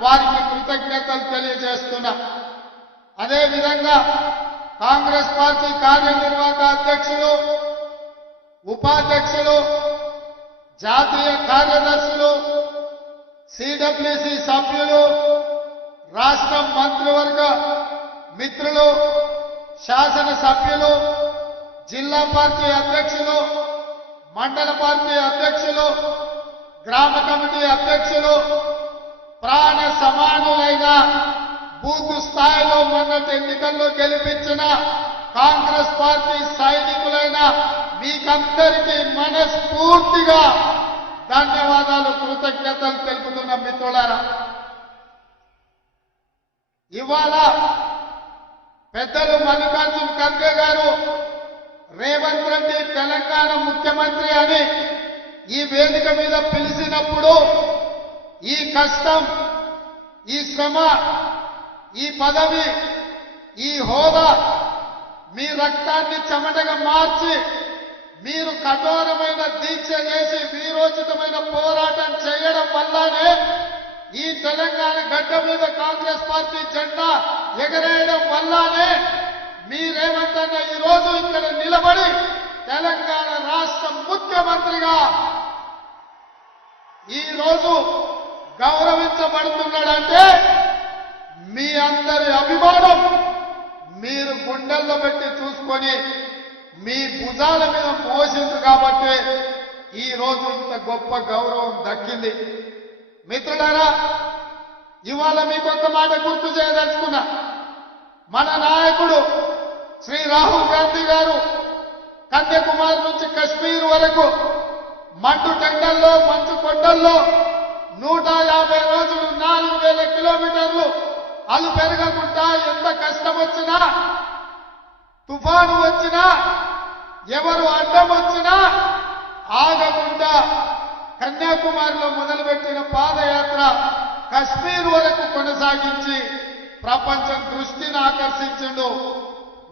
వారికి కృతజ్ఞతలు తెలియజేస్తున్నా. అదేవిధంగా కాంగ్రెస్ పార్టీ కార్యనిర్వాహక అధ్యక్షులు, ఉపాధ్యక్షులు, జాతీయ కార్యదర్శులు, సిడబ్ల్యూసి సభ్యులు, రాష్ట్ర మంత్రివర్గ మిత్రులు, శాసన సభ్యులు, జిల్లా పార్టీ అధ్యక్షులు, మండల పార్టీ అధ్యక్షులు, గ్రామ కమిటీ అధ్యక్షులు, ప్రాణ సమానులైన బూత్ స్థాయిలో మొన్నటి ఎన్నికల్లో గెలిపించిన కాంగ్రెస్ పార్టీ సైనికులైన మీకందరికీ మనస్ఫూర్తిగా ధన్యవాదాలు, కృతజ్ఞతలు తెలుపుతున్న మిత్రులారా, ఇవాళ పెద్దలు మల్లికార్జున్ ఖర్గే గారు రేవంత్ రెడ్డి తెలంగాణ ముఖ్యమంత్రి అని ఈ వేదిక మీద పిలిచినప్పుడు ఈ కష్టం, ఈ శ్రమ, ఈ పదవి, ఈ హోదా మీ రక్తాన్ని చెమటగా మార్చి మీరు కఠోరమైన దీక్ష చేసి వీరోచితమైన పోరాటం చేయడం వల్లనే ఈ తెలంగాణ గడ్డ మీద కాంగ్రెస్ పార్టీ జెండా ఎగరేయడం వల్లనే మీరేమంటే ఈ రోజు ఇక్కడ నిలబడి తెలంగాణ రాష్ట్ర ముఖ్యమంత్రిగా ఈ రోజు గౌరవించబడుతున్నాడంటే మీ అందరి అభిమానం మీరు గుండెల్లో పెట్టి చూసుకొని మీ భుజాల మీద మోసింది కాబట్టి ఈ రోజు ఇంత గొప్ప గౌరవం దక్కింది. మిత్రులారా, ఇవాళ మీకు ఒక మాట గుర్తు చేయదలుచుకున్నా. మన నాయకుడు శ్రీ రాహుల్ గాంధీ గారు కన్యాకుమారి నుంచి కశ్మీర్ వరకు మండు టెండల్లో, మంచు కొండల్లో 150 రోజులు 4000 కిలోమీటర్లు అలు పెరగకుండా ఎంత కష్టం వచ్చినా, తుఫాను వచ్చినా, ఎవరు అడ్డం వచ్చినా ఆగకుండా కన్యాకుమారిలో మొదలుపెట్టిన పాదయాత్ర కశ్మీర్ వరకు కొనసాగించి ప్రపంచం దృష్టిని ఆకర్షించిండు.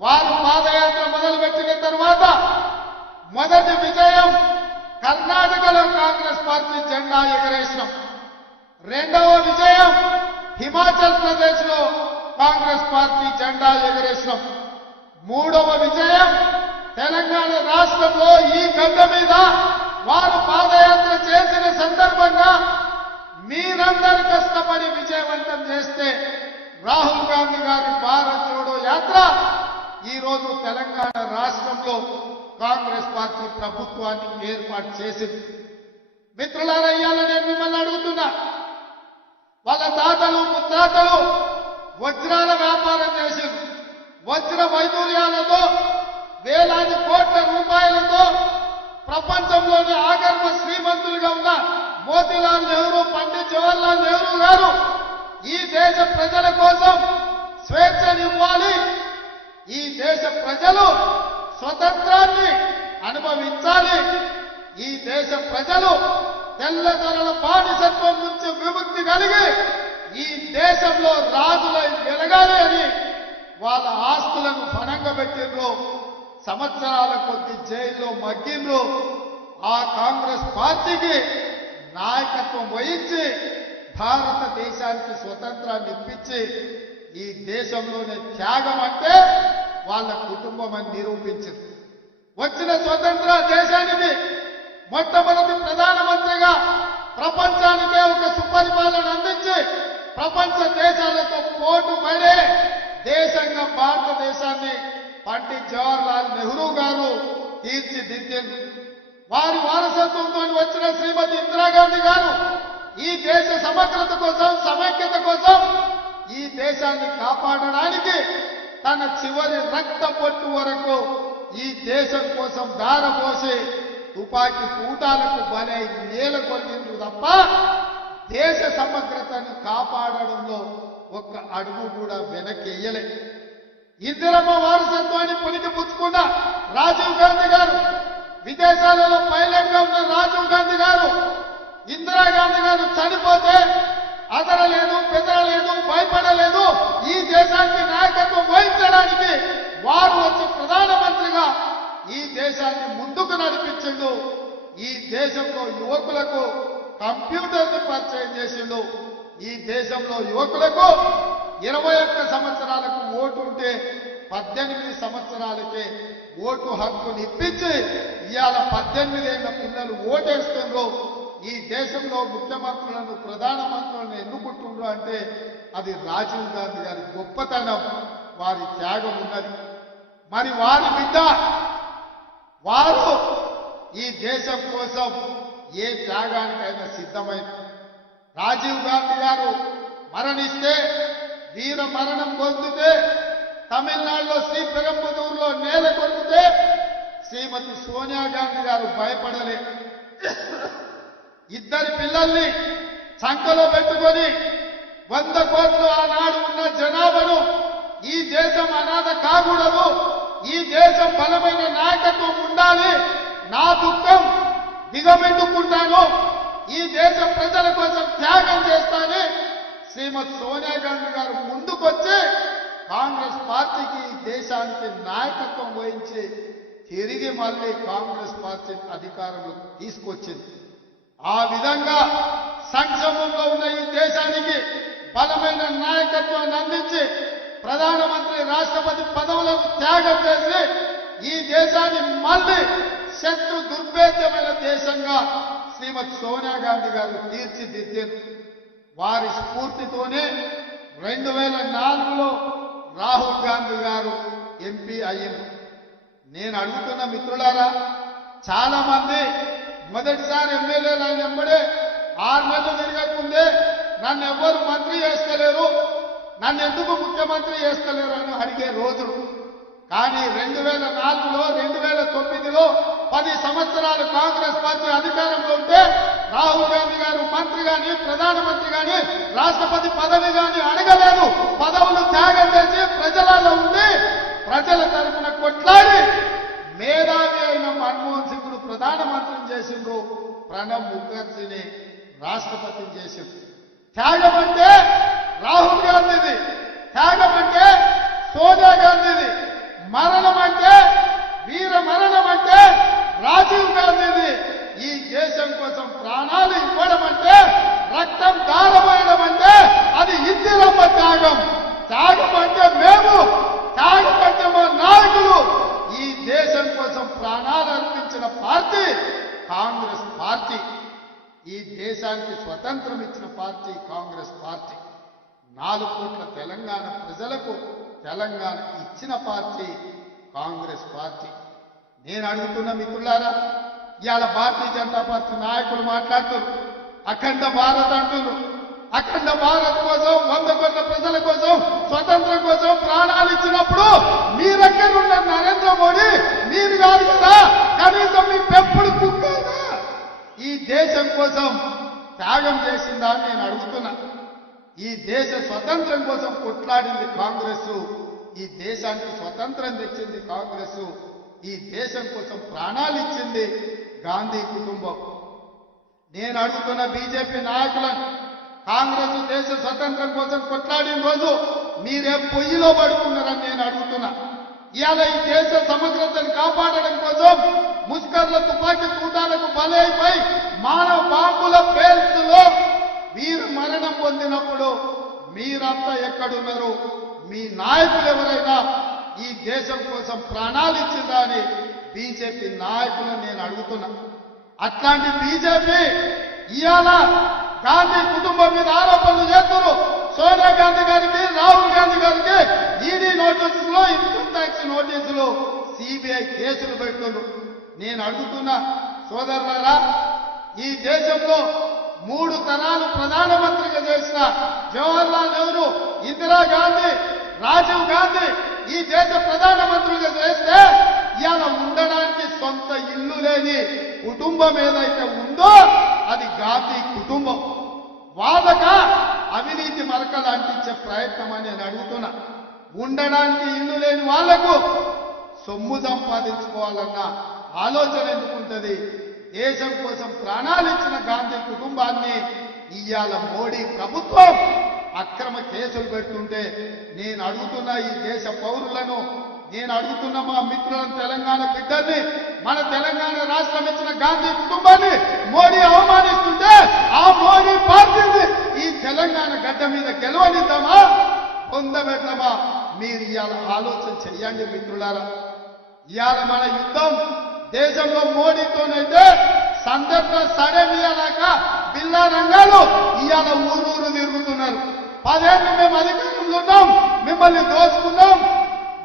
వారు పాదయాత్ర మొదలుపెట్టిన తర్వాత మొదటి విజయం కర్ణాటకలో కాంగ్రెస్ పార్టీ జెండా ఎగరేసినాం. రెండవ విజయం హిమాచల్ ప్రదేశ్ లో కాంగ్రెస్ పార్టీ జెండా ఎగరేసినాం. మూడవ విజయం తెలంగాణ రాష్ట్రంలో ఈ గడ్డ మీద వారు పాదయాత్ర చేసిన సందర్భంగా మీరందరూ కష్టపడి విజయవంతం చేస్తే ఈరోజు తెలంగాణ రాష్ట్రంలో కాంగ్రెస్ పార్టీ ప్రభుత్వాన్ని ఏర్పాటు చేసింది. మిత్రులారా, ఇవాళ నేను మిమ్మల్ని అడుగుతున్నా, వాళ్ళ తాతలు ముత్తాతలు వజ్రాల వ్యాపారం చేసింది. వజ్ర వైదూర్యాలతో వేలాది కోట్ల రూపాయలతో ప్రపంచంలోని ఆగర్భ శ్రీమంతులుగా ఉన్న మోతీలాల్ నెహ్రూ, పండిత్ జవహర్లాల్ నెహ్రూ గారు ఈ దేశ ప్రజల కోసం స్వేచ్ఛనివ్వాలి, ఈ దేశ ప్రజలు స్వతంత్రాన్ని అనుభవించాలి, ఈ దేశ ప్రజలు తెల్లదొరల బానిసత్వం నుంచి విముక్తి కలిగి ఈ దేశంలో రాజులై వెలగాలి అని వాళ్ళ ఆస్తులను ఫణంగా పెట్టిండ్రు. సంవత్సరాల కొద్ది జైల్లో మగ్గిండ్రు. ఆ కాంగ్రెస్ పార్టీకి నాయకత్వం వహించి భారతదేశానికి స్వతంత్రాన్ని ఇప్పించి ఈ దేశంలోనే త్యాగం అంటే వాళ్ళ కుటుంబం అని నిరూపించింది. వచ్చిన స్వతంత్ర దేశానికి మొట్టమొదటి ప్రధానమంత్రిగా ప్రపంచానికే ఒక సుపరిపాలన అందించి ప్రపంచ దేశాలతో పోటు పడే దేశంగా భారతదేశాన్ని పండిత్ జవహర్లాల్ నెహ్రూ గారు తీర్చిదిద్దారు. వారి వారసత్వంతో వచ్చిన శ్రీమతి ఇందిరాగాంధీ గారు ఈ దేశ సమగ్రత కోసం, సమైక్యత కోసం, ఈ దేశాన్ని కాపాడడానికి తన చివరి రక్త పొట్టు వరకు ఈ దేశం కోసం దారపోసి తుపాకీ తూటాలకు బలై నేలకొల్లిండ్రు తప్ప దేశ సమగ్రతను కాపాడడంలో ఒక్క అడుగు కూడా వెనక్కి వెయ్యలే. ఇందిరమ్మ వారసత్వాన్ని పునికి పుచ్చుకున్న రాజీవ్ గాంధీ గారు, విదేశాలలో పైలట్ గా ఉన్న రాజీవ్ గాంధీ గారు, ఇందిరాగాంధీ గారు చనిపోతే అదరలేదు, బెదరలేదు, భయపడలేదు. ఈ దేశానికి నాయకత్వం వహించడానికి వారు వచ్చి ప్రధానమంత్రిగా ఈ దేశాన్ని ముందుకు నడిపించిండు. ఈ దేశంలో యువకులకు కంప్యూటర్ని పరిచయం చేసిండు. ఈ దేశంలో యువకులకు 21 సంవత్సరాలకు ఓటు ఉంటే 18 సంవత్సరాలకే ఓటు హక్కుని ఇప్పించి ఇవాళ 18 ఏళ్ల పిల్లలు ఓటేస్తుండ్రు. ఈ దేశంలో ముఖ్యమంత్రులను, ప్రధానమంత్రులను ఎన్నుకుంటుండ్రు అంటే అది రాజీవ్ గాంధీ గారి గొప్పతనం, వారి త్యాగం ఉన్నది. మరి వారి బిడ్డ వారు ఈ దేశం కోసం ఏ త్యాగానికైనా సిద్ధమైంది. రాజీవ్ గాంధీ గారు మరణిస్తే, వీర మరణం పొందితే, తమిళనాడులో శ్రీపెరంబదూరులో నేల కొరిగితే శ్రీమతి సోనియా గాంధీ గారు భయపడలే. ఇద్దరి పిల్లల్ని సంకలో పెట్టుకొని 100 కోట్లు ఆనాడు ఉన్న జనాభాను ఈ దేశం అనాథ కాకూడదు, ఈ దేశం బలమైన నాయకత్వం ఉండాలి, నా దుఃఖం దిగబెట్టుకుంటాను, ఈ దేశ ప్రజల కోసం త్యాగం చేస్తానని శ్రీమతి సోనియా గాంధీ గారు ముందుకొచ్చి కాంగ్రెస్ పార్టీకి ఈ దేశానికి నాయకత్వం వహించి తిరిగి మళ్ళీ కాంగ్రెస్ పార్టీ అధికారంలో తీసుకొచ్చింది. ఆ విధంగా సంక్షోభంలో ఉన్న ఈ దేశానికి బలమైన నాయకత్వాన్ని అందించి ప్రధానమంత్రి, రాష్ట్రపతి పదవులను త్యాగం చేసి ఈ దేశాన్ని మళ్ళీ శత్రు దుర్భేద్యమైన దేశంగా శ్రీమతి సోనియా గాంధీ గారు తీర్చిదిద్దారు. వారి స్ఫూర్తితోనే 2004లో రాహుల్ గాంధీ గారు ఎంపీ అయ్యారు. నేను అడుగుతున్న మిత్రులారా, చాలా మంది మొదటిసారి ఎమ్మెల్యేలు ఆయన వెంబడే 6 నెలలు తిరగకముందే నన్ను ఎవ్వరు మంత్రి చేస్తలేరు, నన్ను ఎందుకు ముఖ్యమంత్రి చేస్తలేరు అని అడిగే రోజులు. కానీ 2004లో 2009లో 10 సంవత్సరాలు కాంగ్రెస్ పార్టీ అధికారంలో ఉంటే రాహుల్ గాంధీ గారు మంత్రి గాని, ప్రధానమంత్రి గాని, రాష్ట్రపతి పదవి గాని అడగలేదు. పదవులు త్యాగం చేసి ప్రజలలో ఉండి ప్రజల తరఫున కొట్లాడి మేధావి అయిన మన్మోహన్ సింగ్ను ప్రధానమంత్రిని చేసిండ్రు, ప్రణబ్ ముఖర్జీని రాష్ట్రపతిని చేసిండ్రు. త్యాగం అంటే రాహుల్ గాంధీది, త్యాగం అంటే సోనియా గాంధీది, మరణం అంటే, వీర మరణం అంటే రాజీవ్ గాంధీది. ఈ దేశం కోసం ప్రాణాలు ఇవ్వడం అంటే, రక్తం దారపోయడం అంటే అది ఇందిరమ్మ త్యాగం. త్యాగం అంటే మేము, త్యాగం అంటే మా నాయకులు. ఈ దేశం కోసం ప్రాణాలు అర్పించిన పార్టీ కాంగ్రెస్ పార్టీ. ఈ దేశానికి స్వతంత్రం ఇచ్చిన పార్టీ కాంగ్రెస్ పార్టీ. 4 కోట్ల తెలంగాణ ప్రజలకు తెలంగాణ ఇచ్చిన పార్టీ కాంగ్రెస్ పార్టీ. నేను అడుగుతున్న మిత్రులారా, ఇవాళ భారతీయ జనతా పార్టీ నాయకులు మాట్లాడుతున్నారు, అఖండ భారత్ అంటున్నారు. అఖండ భారత్ కోసం 100 కోట్ల ప్రజల కోసం స్వతంత్రం కోసం ప్రాణాలు ఇచ్చినప్పుడు మీరెక్కడున్న నరేంద్ర మోడీ మీరు కాదు కదా, కనీసం మీ పెంపుడు కుక్కైనా ఈ దేశం కోసం త్యాగం చేసిందా అని నేను అడుగుతున్నా. ఈ దేశ స్వతంత్రం కోసం కొట్లాడింది కాంగ్రెస్, ఈ దేశానికి స్వతంత్రం తెచ్చింది కాంగ్రెస్, ఈ దేశం కోసం ప్రాణాలు ఇచ్చింది గాంధీ కుటుంబం. నేను అడుగుతున్న బీజేపీ నాయకులను, కాంగ్రెస్ దేశ స్వతంత్రం కోసం కొట్లాడిన రోజు మీరే పొయ్యిలో పడుకున్నారని నేను అడుగుతున్నా. ఇవాళ ఈ దేశ సమగ్రతను కాపాడడం కోసం ముష్కర్ల తుపాకీ తూటాలకు బలైపోయి మానవ బాంబుల పేల్స్లో వీరు మరణం పొందినప్పుడు మీరంతా ఎక్కడున్నారు? మీ నాయకులు ఎవరైనా ఈ దేశం కోసం ప్రాణాలు ఇచ్చిందా అని బీజేపీ నాయకులను నేను అడుగుతున్నా. అట్లాంటి బీజేపీ ఇవాళ గాంధీ కుటుంబం మీద ఆరోపణలు చేస్తున్నారు. సోనియా గాంధీ గారికి, రాహుల్ గాంధీ గారికి ఈడీ నోటీసులు, ఇన్కమ్ ట్యాక్స్ నోటీసులు, సిబిఐ కేసులు పెడుతున్నారు. నేను అడుగుతున్నా సోదరులారా, ఈ దేశంలో 3 తరాలు ప్రధానమంత్రిగా చేసిన జవహర్లాల్ నెహ్రూ, ఇందిరాగాంధీ, రాజీవ్ గాంధీ ఈ దేశ ప్రధానమంత్రిగా చేస్తే ఇవాళ ఉండడానికి సొంత ఇల్లు లేని కుటుంబం ఏదైతే ఉందో అది గాంధీ కుటుంబం. వాళ్ళక అవినీతి మరకలు అంటించే ప్రయత్నం అని నేను అడుగుతున్నా. ఉండడానికి ఇల్లు లేని వాళ్లకు సొమ్ము సంపాదించుకోవాలన్న ఆలోచన ఎందుకుంటది? దేశం కోసం ప్రాణాలు ఇచ్చిన గాంధీ కుటుంబాన్ని ఇవాళ మోడీ ప్రభుత్వం అక్రమ కేసులు పెడుతుంటే నేను అడుగుతున్న ఈ దేశ పౌరులను, నేను అడుగుతున్న మా మిత్రులను, తెలంగాణ బిడ్డల్ని, మన తెలంగాణ రాష్ట్రం ఇచ్చిన గాంధీ కుటుంబాన్ని మోడీ అవమానిస్తుంటే ఆ మోడీ పార్టీని ఈ తెలంగాణ గడ్డ మీద గెలవనిద్దామా, పొందబెడదామా? మీరు ఇవాళ ఆలోచన చెయ్యండి మిత్రులారా. ఇవాళ మన యుద్ధం దేశంలో మోడీతోనైతే సందర్భ సడమియాలాక బిల్లా రంగాలు ఇవాళ ఊరూరు తిరుగుతున్నారు. 10 ఏళ్ళు మేము అధికారంలో ఉన్నాం, మిమ్మల్ని దోచుకున్నాం,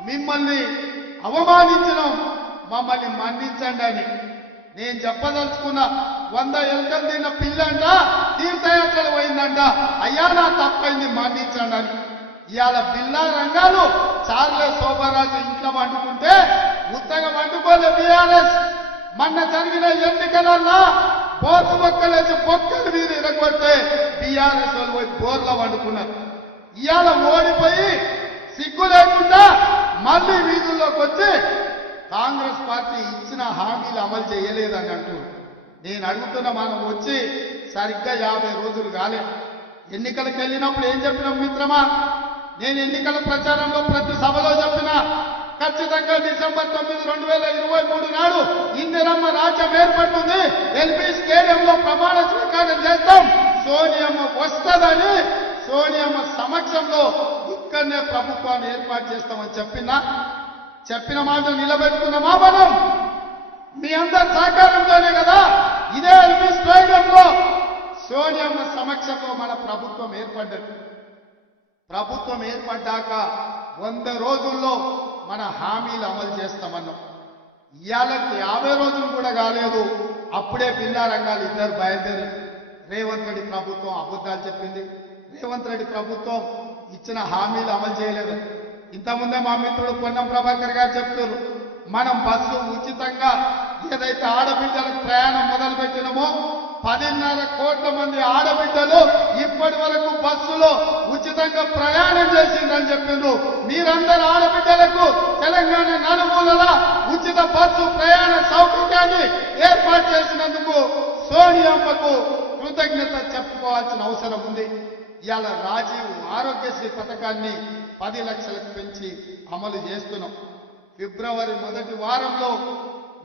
మిమ్మల్ని అవమానించినాం, మమ్మల్ని మన్నించండి అని నేను చెప్పదలుచుకున్నా. 100 ఎలుకలు తిన్న పిల్లంట తీర్థయాత్రలు పోయిందంట, అయ్యా నా తప్పైంది మన్నించండి అని. ఇవాళ బిల్లా రంగాలు చార్లే శోభరాజు ఇంట్లో వండుకుంటే ఉత్తగా వండుకోలే బీఆర్ఎస్. మొన్న జరిగిన ఎన్నికలన్నా బోర్లు బొక్కలేసి బొక్కలు వీరు ఇరగొట్టే బీఆర్ఎస్ వాళ్ళు పోయి బోర్లో వండుకున్నారు. ఇవాళ ఓడిపోయి సిగ్గు లేకుండా మళ్ళీ వీధుల్లోకి వచ్చి కాంగ్రెస్ పార్టీ ఇచ్చిన హామీలు అమలు చేయలేదని అంటూ నేను అడుగుతున్న, మనం వచ్చి సరిగ్గా 50 రోజులు కాలే. ఎన్నికలకు వెళ్ళినప్పుడు ఏం చెప్పినాం మిత్రమా? నేను ఎన్నికల ప్రచారంలో ప్రతి సభలో చెప్పినా, ఖచ్చితంగా డిసెంబర్ 9, 2023 నాడు ఇందిరమ్మ రాజ్యం ఏర్పడుతుంది, ఎల్బీ స్టేడియంలో ప్రమాణ స్వీకారం చేస్తాం, సోనియమ్మ వస్తుందని, సోనియమ్మ సమక్షంలో ఇక్కడనే ప్రభుత్వాన్ని ఏర్పాటు చేస్తామని చెప్పిన మాట నిలబెట్టుకున్నామా మనం? మీ అందరి సహకారంతోనే కదా ఇదే ఎల్బీ స్టేడియంలో సోనియమ్మ సమక్షంలో మన ప్రభుత్వం ఏర్పడ్డది. ప్రభుత్వం ఏర్పడ్డాక 100 రోజుల్లో మన హామీలు అమలు చేస్తామన్నాం. ఇవాళకి 50 రోజులు కూడా కాలేదు, అప్పుడే బిల్లా రంగాలు ఇద్దరు బయలుదేరి. రేవంత్ రెడ్డి ప్రభుత్వం అబద్ధాలు చెప్పింది, రేవంత్ రెడ్డి ప్రభుత్వం ఇచ్చిన హామీలు అమలు చేయలేదు. ఇంతకుముందే మా మిత్రుడు పొన్నం ప్రభాకర్ గారు చెప్తున్నారు, మనం బస్సు ఉచితంగా ఏదైతే ఆడబిడ్డలకు ప్రయాణం మొదలు పెట్టినామో 10.5 కోట్ల మంది ఆడబిడ్డలు ఇప్పటి వరకు బస్సులో ఉచితంగా ప్రయాణం చేసిందని చెప్పిండ్రు. మీరందరూ ఆడబిడ్డలకు తెలంగాణ నలుమూలల ఉచిత బస్సు ప్రయాణ సౌకర్యాన్ని ఏర్పాటు చేసినందుకు సోనియమ్మకు కృతజ్ఞత చెప్పుకోవాల్సిన అవసరం ఉంది. ఇవాళ రాజీవ్ ఆరోగ్యశ్రీ పథకాన్ని 10 లక్షలకు పెంచి అమలు చేస్తున్నాం. ఫిబ్రవరి మొదటి వారంలో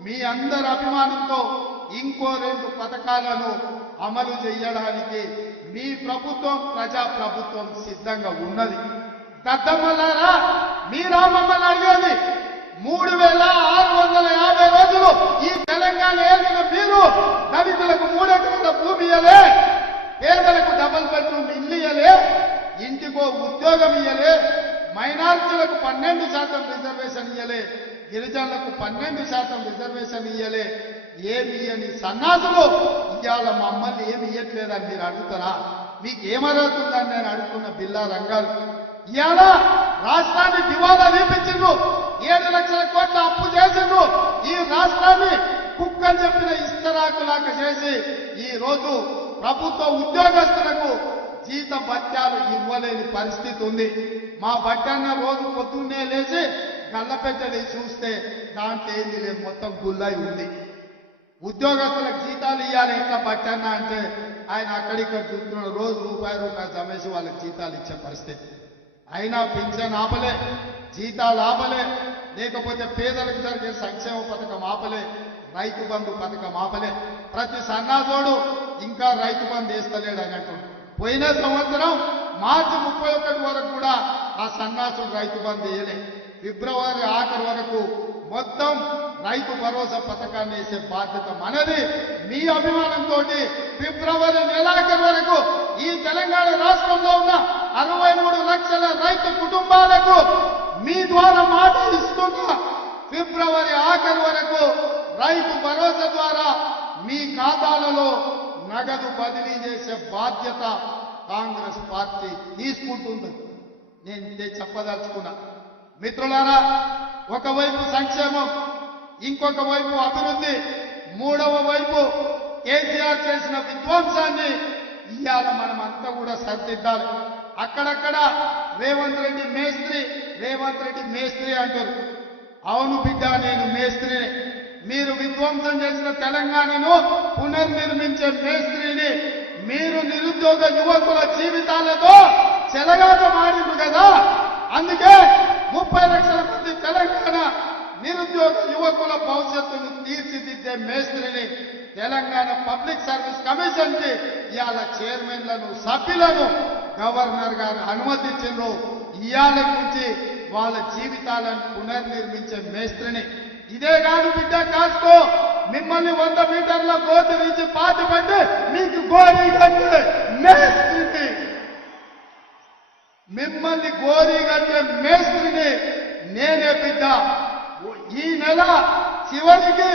మీ అందరి అభిమానంతో ఇంకో 2 పథకాలను అమలు చేయడానికి మీ ప్రభుత్వం, ప్రజా ప్రభుత్వం సిద్ధంగా ఉన్నది. దద్దమ్మలారా, మీరా మమ్మల్ని అడిగేది 3650 రోజులు ఈ తెలంగాణ ఏలిన మీరు దళితులకు 3 ఎకరాల భూమి ఇయ్యలే, పేదలకు డబుల్ బెడ్రూమ్ ఇల్లు ఇయ్యలే, ఇంటికో ఉద్యోగం ఇయ్యలే, మైనారిటీలకు 12% రిజర్వేషన్ ఇయ్యలే, గిరిజనులకు 12% రిజర్వేషన్ ఇయ్యలే, ఏమి ఇయ్యని సన్నాసులు ఇవాళ మమ్మల్ని ఏమి ఇయ్యట్లేదని మీరు అడుగుతారా? మీకు ఏమరుగుతుందని నేను అడుగుతున్న బిల్లా రంగాలు. ఇవాళ రాష్ట్రాన్ని దివాలా తీపించిండ్రు, 7 లక్షల కోట్ల అప్పు చేసిండ్రు, ఈ రాష్ట్రాన్ని కుక్కని చెప్పిన ఇస్తరాకులాగా చేసి ఈ రోజు ప్రభుత్వ ఉద్యోగస్తులకు జీత భత్యాలు ఇవ్వలేని పరిస్థితి ఉంది. మా బట్టన్న రోజు పొద్దున్నే లేచి గల్లపెట్టడి చూస్తే దాంట్లో ఏంది లేదు, మొత్తం గుల్లై ఉంది. ఉద్యోగస్తులకు జీతాలు ఇవ్వాలి ఎట్లా బట్టన్న అంటే ఆయన అక్కడిక్కడ చూస్తున్నాడు, రోజు రూపాయి జమేసి వాళ్ళకి జీతాలు ఇచ్చే పరిస్థితి. అయినా పింఛన్ ఆపలే, జీతాలు ఆపలే, లేకపోతే పేదలకు జరిగే సంక్షేమ పథకం ఆపలే, రైతు బంధు పథకం ఆపలే. ప్రతి సన్నాసోడు ఇంకా రైతు బంధు వేస్తలేడు అన్నట్టు. పోయిన సంవత్సరం మార్చి 31 వరకు కూడా ఆ సన్నాసుడు రైతు బంధు వేయలే. ఫిబ్రవరి ఆఖరి వరకు మొత్తం రైతు భరోసా పథకాన్ని వేసే బాధ్యత మనది. మీ అభిమానంతో ఫిబ్రవరి నెలాఖరు వరకు ఈ తెలంగాణ రాష్ట్రంలో ఉన్న 63 లక్షల రైతు కుటుంబాలకు మీ ద్వారా మాట ఇస్తున్నా, ఫిబ్రవరి ఆఖరి వరకు రైతు భరోసా ద్వారా మీ ఖాతాలలో నగదు బదిలీ చేసే బాధ్యత కాంగ్రెస్ పార్టీ తీసుకుంటుంది. నేను ఇదే చెప్పదలుచుకున్నా. మిత్రులారా, ఒకవైపు సంక్షేమం, ఇంకొక వైపు అభివృద్ధి, మూడవ వైపు కేసీఆర్ చేసిన విధ్వంసాన్ని ఇవాళ మనం అంతా కూడా సరిదిద్దాలి. అక్కడక్కడ రేవంత్ రెడ్డి మేస్త్రి అంటారు. అవును బిడ్డ, నేను మేస్త్రిని. మీరు విధ్వంసం చేసిన తెలంగాణను పునర్నిర్మించే మేస్త్రిని. మీరు నిరుద్యోగ యువకుల జీవితాలతో చెలగాటమాడిండ్రు కదా, అందుకే 30 లక్షల మంది తెలంగాణ నిరుద్యోగ యువకుల భవిష్యత్తును తీర్చిదిద్దే మేస్త్రిని తెలంగాణ పబ్లిక్ సర్వీస్ కమిషన్ కి ఇవాళ చైర్మన్లను, సభ్యులను గవర్నర్ గారు అనుమతించారు. ఇవాళ నుంచి వాళ్ళ జీవితాలను పునర్నిర్మించే మేస్త్రిని. ఇదే కాదు బిడ్డ, కాస్కో మిమ్మల్ని 100 మీటర్ల గోతి నుంచి పాతి పట్టి మీకు గోరీ కట్టే మేస్త్రిని, మిమ్మల్ని గోరీ కట్టే మేస్త్రిని నేనే బిడ్డ. ఈ నెల చివరికి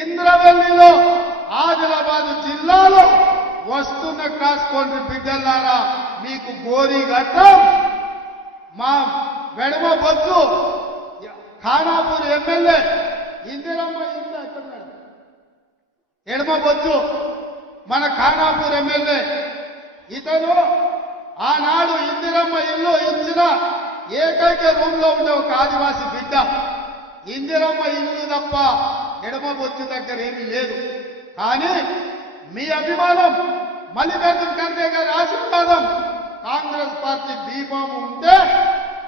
ఇంద్రవల్లిలో ఆదిలాబాద్ జిల్లాలో వస్తున్న కాసుకోండి బిడ్డలారా, మీకు గోరీ కట్టం. మా వెడమ బొత్తు ఖానాపూర్ ఎమ్మెల్యే ఇందిరమ్మ ఇల్లు ఎక్కడున్నాడు, ఎడమ బొత్తు మన ఖానాపూర్ ఎమ్మెల్యే. ఇతను ఆనాడు ఇందిరమ్మ ఇల్లు ఇచ్చిన ఏకైక రూమ్ లో ఉండే ఒక ఆదివాసి బిడ్డ. ఇందిరమ్మ ఇల్లు తప్ప ఎడమ బొత్తు దగ్గర ఏమీ లేదు. కానీ మీ అభిమానం, మల్లికార్జున ఖర్గే గారి ఆశీర్వాదం, కాంగ్రెస్ పార్టీ బీఫాము ఉంటే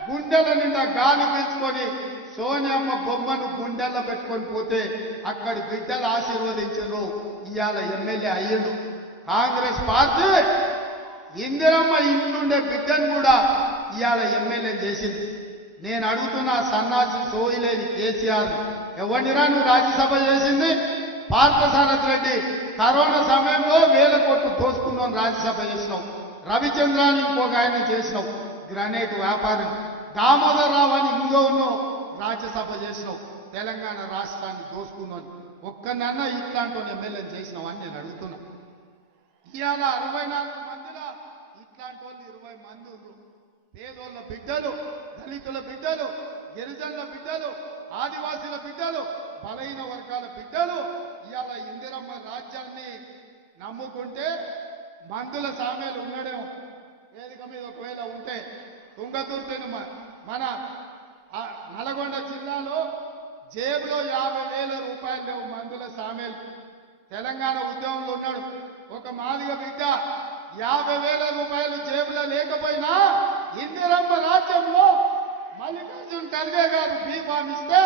గుండెల నిండా గాలి పీల్చుకొని సోనియమ్మ బొమ్మను గుండెల్లో పెట్టుకొని పోతే అక్కడి బిడ్డలు ఆశీర్వదించారు. ఇవాళ ఎమ్మెల్యే అయ్యిండు. కాంగ్రెస్ పార్టీ ఇందిరమ్మ ఇంట్లుండే బిడ్డను కూడా ఇవాళ ఎమ్మెల్యే చేసింది. నేను అడుగుతున్నా, సన్నాసి సోయిలేని కేసీఆర్ ఎవరినిరా నువ్వు రాజ్యసభ చేసింది? పార్థసారథి రెడ్డి కరోనా సమయంలో 1000 కోట్లు దోసుకున్నాం, రాజ్యసభ చేసినావు. రవిచంద్రాన్ని ఇంకొక ఆయన చేసినావు, గ్రానైట్ వ్యాపారం. దామోదర్ రావు అని ఇంకో ఉన్నావు, రాజ్యసభ చేసినావు. తెలంగాణ రాష్ట్రాన్ని దోసుకున్నావు. ఒక్కనన్నా ఇట్లాంటి ఎమ్మెల్యే చేసినావు అని నేను అడుగుతున్నా. ఇవాళ 64 మందిలో ఇట్లాంటి వాళ్ళు 20 మంది ఉన్నారు. పేదోళ్ళ బిడ్డలు, దళితుల బిడ్డలు, గిరిజనుల బిడ్డలు, ఆదివాసీల బిడ్డలు, బలహీన వర్గాల బిడ్డలు ఇవాళ ఇందిరమ్మ రాజ్యాన్ని నమ్ముకుంటే మందుల సామెలు ఉండడేమో వేదిక మీద ఒకవేళ ఉంటే. తుంగతుర్తిని మన నల్గొండ జిల్లాలో జేబులో 50,000 రూపాయలు లేవు మందుల సామెలు. తెలంగాణ ఉద్యమంలో ఉన్నాడు ఒక మాదిగ బిడ్డ, 50,000 రూపాయలు జేబులో లేకపోయినా ఇందిరమ్మ రాజ్యంలో మల్లికార్జున ఖర్గే గారు బీఫామ్ ఇస్తే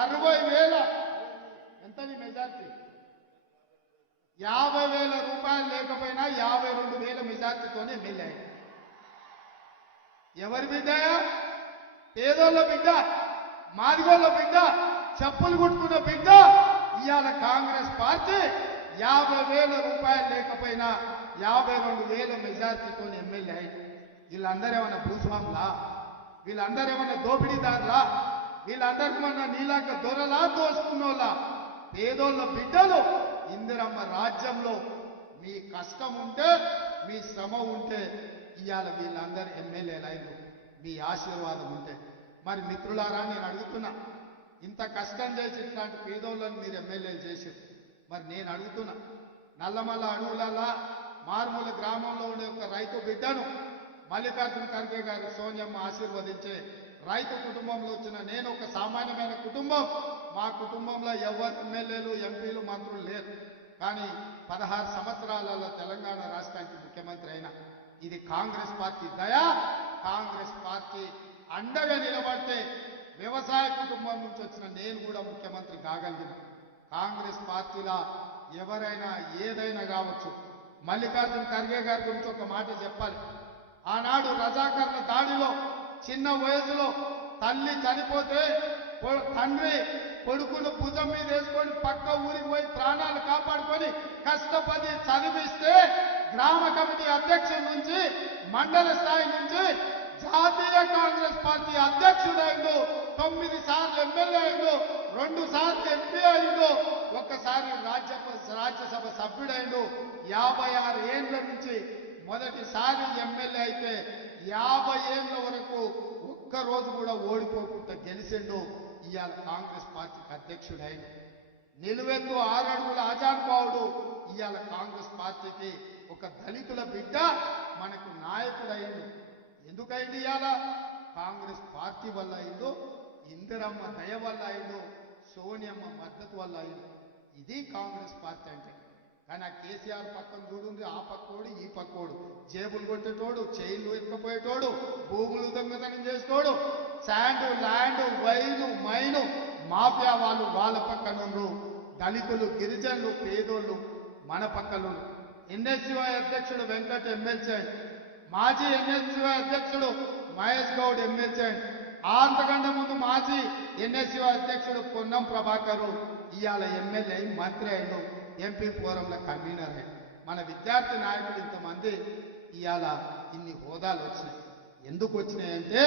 60,000 ఎంతని మెజార్టీ, 50,000 రూపాయలు లేకపోయినా 52,000 మెజార్టీతోనే ఎమ్మెల్యే. ఎవరి బిడ్డ? పేదోళ్ళ బిడ్డ, మాదిగోళ్ళ బిడ్డ, చెప్పులు కుట్టుకున్న బిడ్డ. ఇవాళ కాంగ్రెస్ పార్టీ 50,000 రూపాయలు లేకపోయినా 52,000 మెజార్టీతో ఎమ్మెల్యే అయింది. వీళ్ళందరూ ఏమన్నా భూస్వాములా? వీళ్ళందరూ ఏమన్నా దోపిడీదారులా? వీళ్ళందరికీ మొన్న నీలాక దొరలా దోసుకున్నోళ్ళ పేదోళ్ళ బిడ్డలు ఇందిరమ్మ రాజ్యంలో మీ కష్టం ఉంటే మీ శ్రమ ఉంటే ఇవాళ వీళ్ళందరూ ఎమ్మెల్యేలు అయిన మీ ఆశీర్వాదం ఉంటే మరి మిత్రులారా నేను అడుగుతున్నా ఇంత కష్టం చేసి ఇట్లాంటి పేదోళ్ళని మీరు ఎమ్మెల్యేలు చేసారు మరి నేను అడుగుతున్నా నల్లమల్ల అడవులలా మారుమూల గ్రామంలో ఉండే ఒక రైతు బిడ్డను మల్లికార్జున ఖర్గే గారు సోనియమ్మ ఆశీర్వదించే రైతు కుటుంబంలో వచ్చిన నేను ఒక సామాన్యమైన కుటుంబం మా కుటుంబంలో ఎవరు ఎమ్మెల్యేలు ఎంపీలు మంత్రులు లేరు కానీ 16 సంవత్సరాలలో తెలంగాణ రాష్ట్రానికి ముఖ్యమంత్రి అయినా ఇది కాంగ్రెస్ పార్టీ దయ కాంగ్రెస్ పార్టీ అండగా నిలబడితే వ్యవసాయ కుటుంబం నుంచి వచ్చిన నేను కూడా ముఖ్యమంత్రి కాగలిగిన కాంగ్రెస్ పార్టీలా ఎవరైనా ఏదైనా కావచ్చు మల్లికార్జున ఖర్గే గారి గురించి ఒక మాట చెప్పాలి ఆనాడు రజాకర్ల దాడిలో చిన్న వయసులో తల్లి చనిపోతే తండ్రి కొడుకును భుజం మీద వేసుకొని పక్క ఊరికి పోయి ప్రాణాలు కాపాడుకొని కష్టపడి చదివిస్తే గ్రామ కమిటీ అధ్యక్షుడి నుంచి మండల స్థాయి నుంచి జాతీయ కాంగ్రెస్ పార్టీ అధ్యక్షుడైండు 9 సార్లు ఎమ్మెల్యే అయిండు 2 సార్లు ఎంపీ అయిండు ఒక్కసారి రాజ్యసభ సభ్యుడైండు 56 ఏళ్ల నుంచి మొదటిసారి ఎమ్మెల్యే అయితే 50 ఏళ్ల వరకు ఒక్కరోజు కూడా ఓడిపోకుండా గెలిచిండు ఇవాళ కాంగ్రెస్ పార్టీకి అధ్యక్షుడైండు నిలువెత్తు 6 అడుగుల ఆజానుభావుడు ఇవాళ కాంగ్రెస్ పార్టీకి ఒక దళితుల బిడ్డ మనకు నాయకుడైండు ఎందుకైంది ఇవాళ కాంగ్రెస్ పార్టీ వల్ల అయిందో ఇందిరమ్మ దయ వల్ల అయిందో సోనియమ్మ మద్దతు వల్ల అయిందో ఇది కాంగ్రెస్ పార్టీ అంటే కానీ ఆ కేసీఆర్ పక్కన చూడుంది ఆ పక్కోడు ఈ పక్కోడు జేబులు కొట్టేటోడు చైన్లు ఎత్తుకపోయేటోడు భూములు దొంగతనం చేసేటోడు sand land wine mine mafia వాళ్ళు వాళ్ళ పక్కనుండ్రు దళితులు గిరిజనులు పేదోళ్ళు మన పక్కలు ఎన్ఎస్యుఐ అధ్యక్షుడు వెంకట్ ఎమ్మెల్సీ మాజీ ఎన్ఎస్యుఐ అధ్యక్షుడు మహేష్ గౌడ్ ఎమ్మెల్సీ అంతకంటే ముందు మాజీ ఎన్ఎస్యుఐ అధ్యక్షుడు పొన్నం ప్రభాకర్ ఇవాళ ఎమ్మెల్యే మంత్రి అయిండు ఎంపీ ఫోరంలో కన్వీనర్ అయ్యాడు మన విద్యార్థి నాయకులు ఇంతమంది ఇవాళ ఇన్ని హోదాలు వచ్చినాయి ఎందుకు వచ్చినాయంటే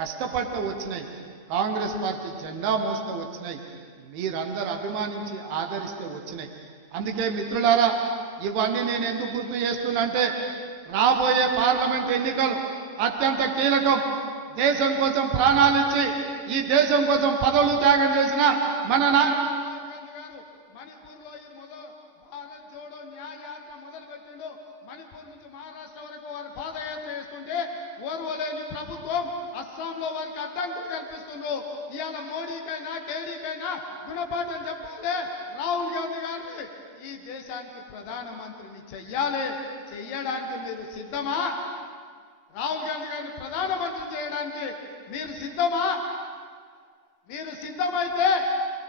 కష్టపడితే వచ్చినాయి కాంగ్రెస్ పార్టీ జెండా మోస్తే వచ్చినాయి మీరందరూ అభిమానించి ఆదరిస్తే వచ్చినాయి అందుకే మిత్రులారా ఇవన్నీ నేను ఎందుకు గుర్తు చేస్తున్నా అంటే రాబోయే పార్లమెంట్ ఎన్నికలు అత్యంత కీలకం దేశం కోసం ప్రాణాలు ఇచ్చి ఈ దేశం కోసం పదవులు త్యాగం చేసిన మన మణిపూర్లో ఈ భారత్ జోడో న్యాయ యాత్ర మొదలుపెట్టిండు మణిపూర్ నుంచి మహారాష్ట్ర వరకు వారు పాదయాత్ర చేస్తుంటే ఓర్వలేని ప్రభుత్వం అస్సాంలో వారికి అడ్డంకులు కల్పిస్తుండ్రు ఇవాళ మోడీకైనా కేడీకైనా గుణపాఠం చెప్పాలి రాహుల్ గాంధీ గారిని ఈ దేశానికి ప్రధానమంత్రిని చెయ్యడానికి మీరు సిద్ధమా రాహుల్ గాంధీ గారిని ప్రధానమంత్రి చేయడానికి మీరు సిద్ధమా మీరు సిద్ధమైతే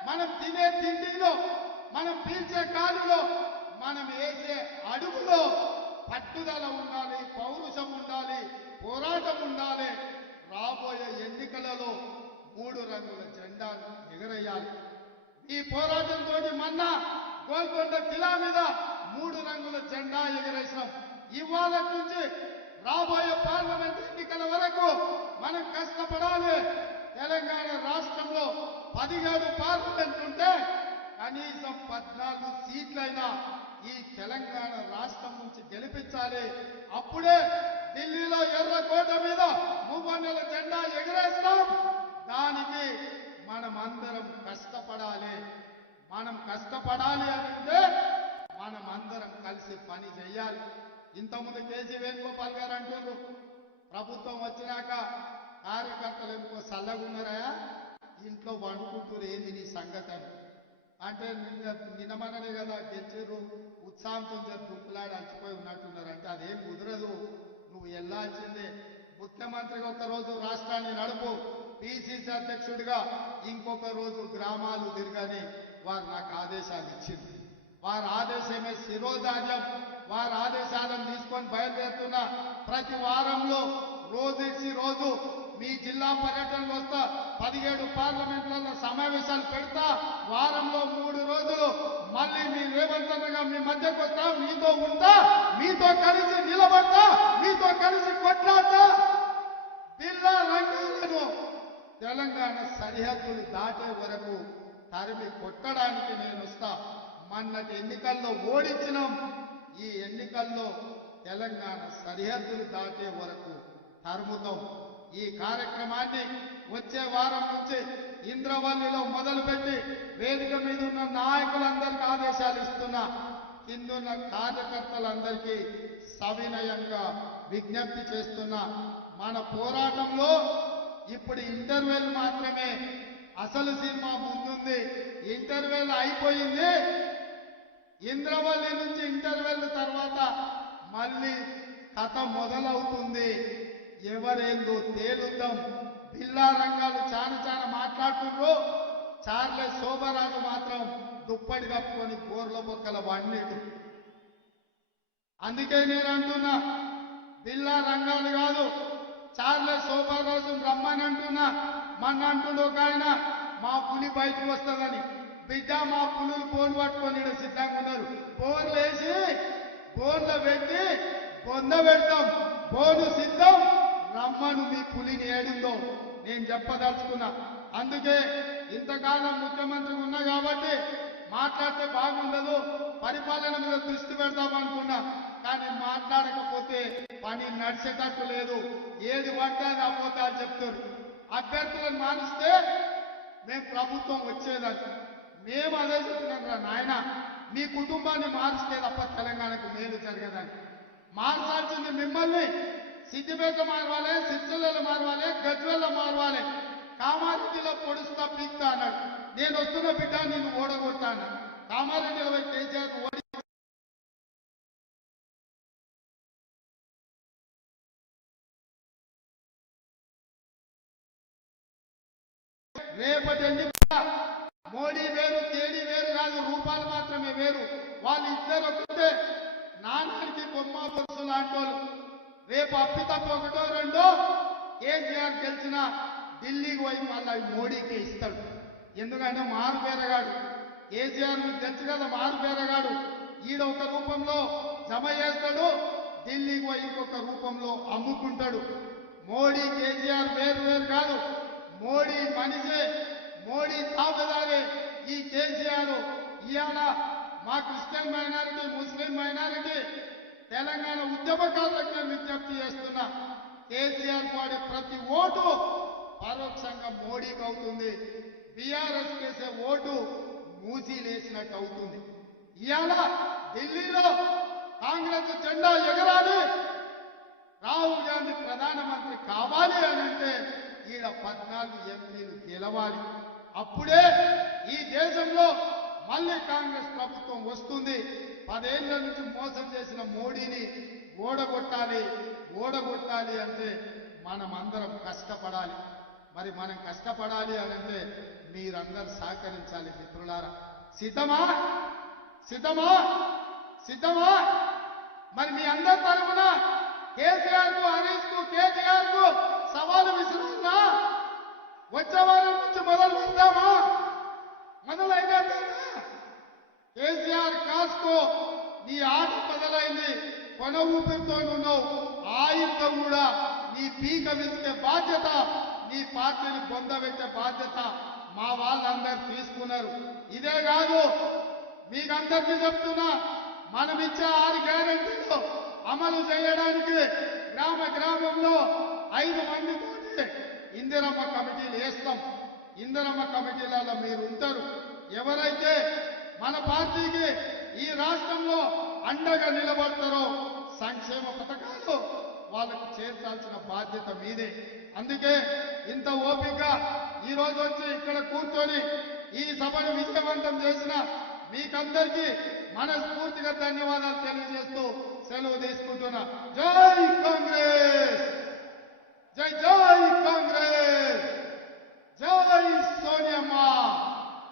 మనం తినే తిండిలో మనం పీల్చే గాలిలో మనం వేసే అడుగులో పట్టుదల ఉండాలి పౌరుషం ఉండాలి పోరాటం ఉండాలి రాబోయే ఎన్నికలలో 3 రంగుల జెండాను ఎగరేయాలి ఈ పోరాటంతో మొన్న గోల్కొండ కిలా మీద 3 రంగుల జెండా ఎగరేసినాం ఇవాళ నుంచి రాబోయే పార్లమెంట్ ఎన్నికల వరకు మనం కష్టపడాలి తెలంగాణ రాష్ట్రంలో 17 పార్లమెంట్ ఉంటే కనీసం 14 సీట్లైనా ఈ తెలంగాణ రాష్ట్రం నుంచి గెలిపించాలి అప్పుడే ఢిల్లీలో ఎర్రకోట మీద 3 జెండా ఎగరేస్తాం దానికి మనమందరం కష్టపడాలి అంటే మనమందరం కలిసి పని చేయాలి ఇంతకుముందు కేసీ వేణుగోపాల్ గారు అంటున్నారు ప్రభుత్వం వచ్చినాక కార్యకర్తలు ఎందుకో చల్లగున్నారా ఇంట్లో వండుకుంటూరు ఏంది నీ సంగతి అంటే నిన్నమననే కదా గెలిచారు ఉత్సాహంతో దుక్కులాడి అలసిపోయి ఉన్నట్టున్నారు అంటే అదేం కుదరదు నువ్వు వెళ్ళాల్సిందే ముఖ్యమంత్రిగా ఒక రోజు రాష్ట్రాన్ని నడుపు పిసిసి అధ్యక్షుడిగా ఇంకొక రోజు గ్రామాలు తిరగని వారు నాకు ఆదేశాలు ఇచ్చింది వారి ఆదేశమే శిరోధార్యం వారి ఆదేశాలను తీసుకొని బయలుదేరుతున్న ప్రతి వారంలో రోజు రోజు మీ జిల్లా పర్యటనలు వస్తా 17 పార్లమెంట్లలో సమావేశాలు పెడతా వారంలో 3 రోజులు మళ్ళీ మీ రేవంత్ అన్నగా మీ మధ్యకు వస్తా మీతో ఉంటా మీతో కలిసి నిలబడతా మీతో కలిసి కొట్లాడతా బిల్లా రంగాలను తెలంగాణ సరిహద్దులు దాటే వరకు తరిమి కొట్టడానికి నేను వస్తా. మొన్నటి ఎన్నికల్లో ఓడించినాం. ఈ ఎన్నికల్లో తెలంగాణ సరిహద్దులు దాటే వరకు తరుముతాం. ఈ కార్యక్రమాన్ని వచ్చే వారం నుంచి ఇంద్రవల్లిలో మొదలుపెట్టి వేదిక మీద ఉన్న నాయకులందరికీ ఆదేశాలు ఇస్తున్నా. కిందున్న కార్యకర్తలందరికీ సవినయంగా విజ్ఞప్తి చేస్తున్నా. మన పోరాటంలో ఇప్పుడు ఇంటర్వెల్ మాత్రమే. అసలు సినిమా ముందుంది. ఇంటర్వెల్ అయిపోయింది. ఇంద్రవల్లి నుంచి ఇంటర్వెల్ తర్వాత మళ్ళీ కథ మొదలవుతుంది. ఎవరేందో తేలుద్దాం. బిల్లా రంగాలు చాలా మాట్లాడుతుండ్రు. చార్లెస్ శోభరాజు మాత్రం దుప్పటి కప్పుకొని గోర్ల బొక్కల వన్నీడు. అందుకే నేను అంటున్నా, బిల్లా రంగాలు కాదు, చార్లెస్ శోభరాజు రమ్మని అంటున్నా. మన అంటుండు ఒక ఆయన, మా పులి బయటకు వస్తుందని. బిడ్డ, మా పులులు బోన్ పట్టుకొని సిద్ధంగా ఉన్నారు. బోన్లు వేసి బోన్లో పెట్టి బొంద పెడతాం. బోను సిద్ధం, రమ్మను మీ పులిని ఏడుందో నేను చెప్పదలుచుకున్నా. అందుకే ఇంతకాలం ముఖ్యమంత్రి ఉన్నా కాబట్టి మాట్లాడితే బాగుండదు, పరిపాలన మీద దృష్టి పెడతామనుకున్నా. కానీ మాట్లాడకపోతే పని నడిచేటట్టు లేదు. ఏది పడితే అది అబద్ధాలు చెప్తారు. అభ్యర్థులను మానిస్తే మేము ప్రభుత్వం వచ్చేదని మేము అదే చెప్తున్నాం. రా నాయన, మీ కుటుంబాన్ని మారిస్తే తప్ప తెలంగాణకు మేలు జరగదని. మార్చాల్సింది మిమ్మల్ని. సిద్దిపేట మారవాలి, సిరిసిల్లలో మారవాలి, గజ్వేల్లో మారవాలి. కామారెడ్డిలో పొడుస్తా పీక్తా అన్నాడు. నేను వస్తున్న బిడ్డ నిన్ను ఓడగొట్టా అన్నాడు. కామారెడ్డిలో పోయి కేసీఆర్ ఓడి రేపటి ఎన్నిక మోడీ వేరు, కేడీ వేరు కాదు, రూపాలు మాత్రమే వేరు. వాళ్ళు ఇద్దరు ఒకటే. నాన్నకి బొమ్మ బొత్సు లాంటి వాళ్ళు. రేపు అప్పితప్ప ఒకటో రెండో కేసీఆర్ గెలిచిన ఢిల్లీకి పోయి మళ్ళీ మోడీకే ఇస్తాడు. ఎందుకంటే మారు పేరగాడు. కేసీఆర్ మీకు తెలుసు కదా, మారు పేరగాడు. ఈడ ఒక రూపంలో జమ చేస్తాడు, ఢిల్లీకి పోయి ఇంకొక రూపంలో అమ్ముకుంటాడు. మోడీ కేసీఆర్ వేరు వేరు కాదు. మోడీ మనిషే, మోడీ తాబేదారే. ఈ కేసీఆర్ ఇవాళ మా క్రిస్టియన్ మైనారిటీ, ముస్లిం మైనారిటీ, తెలంగాణ ఉద్యమకారులకు నేను విజ్ఞప్తి చేస్తున్నా. కేసీఆర్ పాడే ప్రతి ఓటు పరోక్షంగా మోడీకి అవుతుంది. బీఆర్ఎస్ కేసే ఓటు మూసీలేసినట్టు అవుతుంది. ఇవాళ ఢిల్లీలో కాంగ్రెస్ జెండా ఎగరాలి, రాహుల్ గాంధీ ప్రధానమంత్రి కావాలి అని అంటే ఈడ 14 ఎంపీలు గెలవాలి. అప్పుడే ఈ దేశంలో మళ్ళీ కాంగ్రెస్ ప్రభుత్వం వస్తుంది. 10 ఏళ్ల నుంచి మోసం చేసిన మోడీని ఓడగొట్టాలి. ఓడగొట్టాలి అంటే మనం అందరం కష్టపడాలి. మరి మనం కష్టపడాలి అని అంటే మీరందరూ సహకరించాలి. మిత్రులారా, సిద్ధమా? సిద్ధమా? సిద్ధమా? మరి మీ అందరి తరఫున కేసీఆర్ కు, హరీష్ కు, కేటీఆర్ కు సవాలు విసురుతున్నా. వచ్చే వారం నుంచి మొదలు పెడతామా? మొదలైనా కేసీఆర్ కాస్కో, నీ ఆట మొదలైంది. కొన ఊపిరితో ఉన్నావు. ఆయుధ కూడా నీ పీక విసికే బాధ్యత, నీ పార్టీని పొందబెట్టే బాధ్యత మా వాళ్ళందరూ తీసుకున్నారు. ఇదే కాదు, మీకందరికీ చెప్తున్నా, మనమిచ్చే 6 గ్యారెంటీలు అమలు చేయడానికి గ్రామంలో 5 మందితోటి ఇందిరమ్మ కమిటీలు వేస్తాం. ఇందిరమ్మ కమిటీలలో మీరు ఉంటారు. ఎవరైతే మన పార్టీకి ఈ రాష్ట్రంలో అండగా నిలబడతారో సంక్షేమ పథకాలు వాళ్ళకు చేర్చాల్సిన బాధ్యత మీదే. అందుకే ఇంత ఓపిక ఈ రోజు వచ్చి ఇక్కడ కూర్చొని ఈ సభను విజయవంతం చేసిన మీకందరికీ మనస్ఫూర్తిగా ధన్యవాదాలు తెలియజేస్తూ సెలవు తీసుకుంటున్నా. జై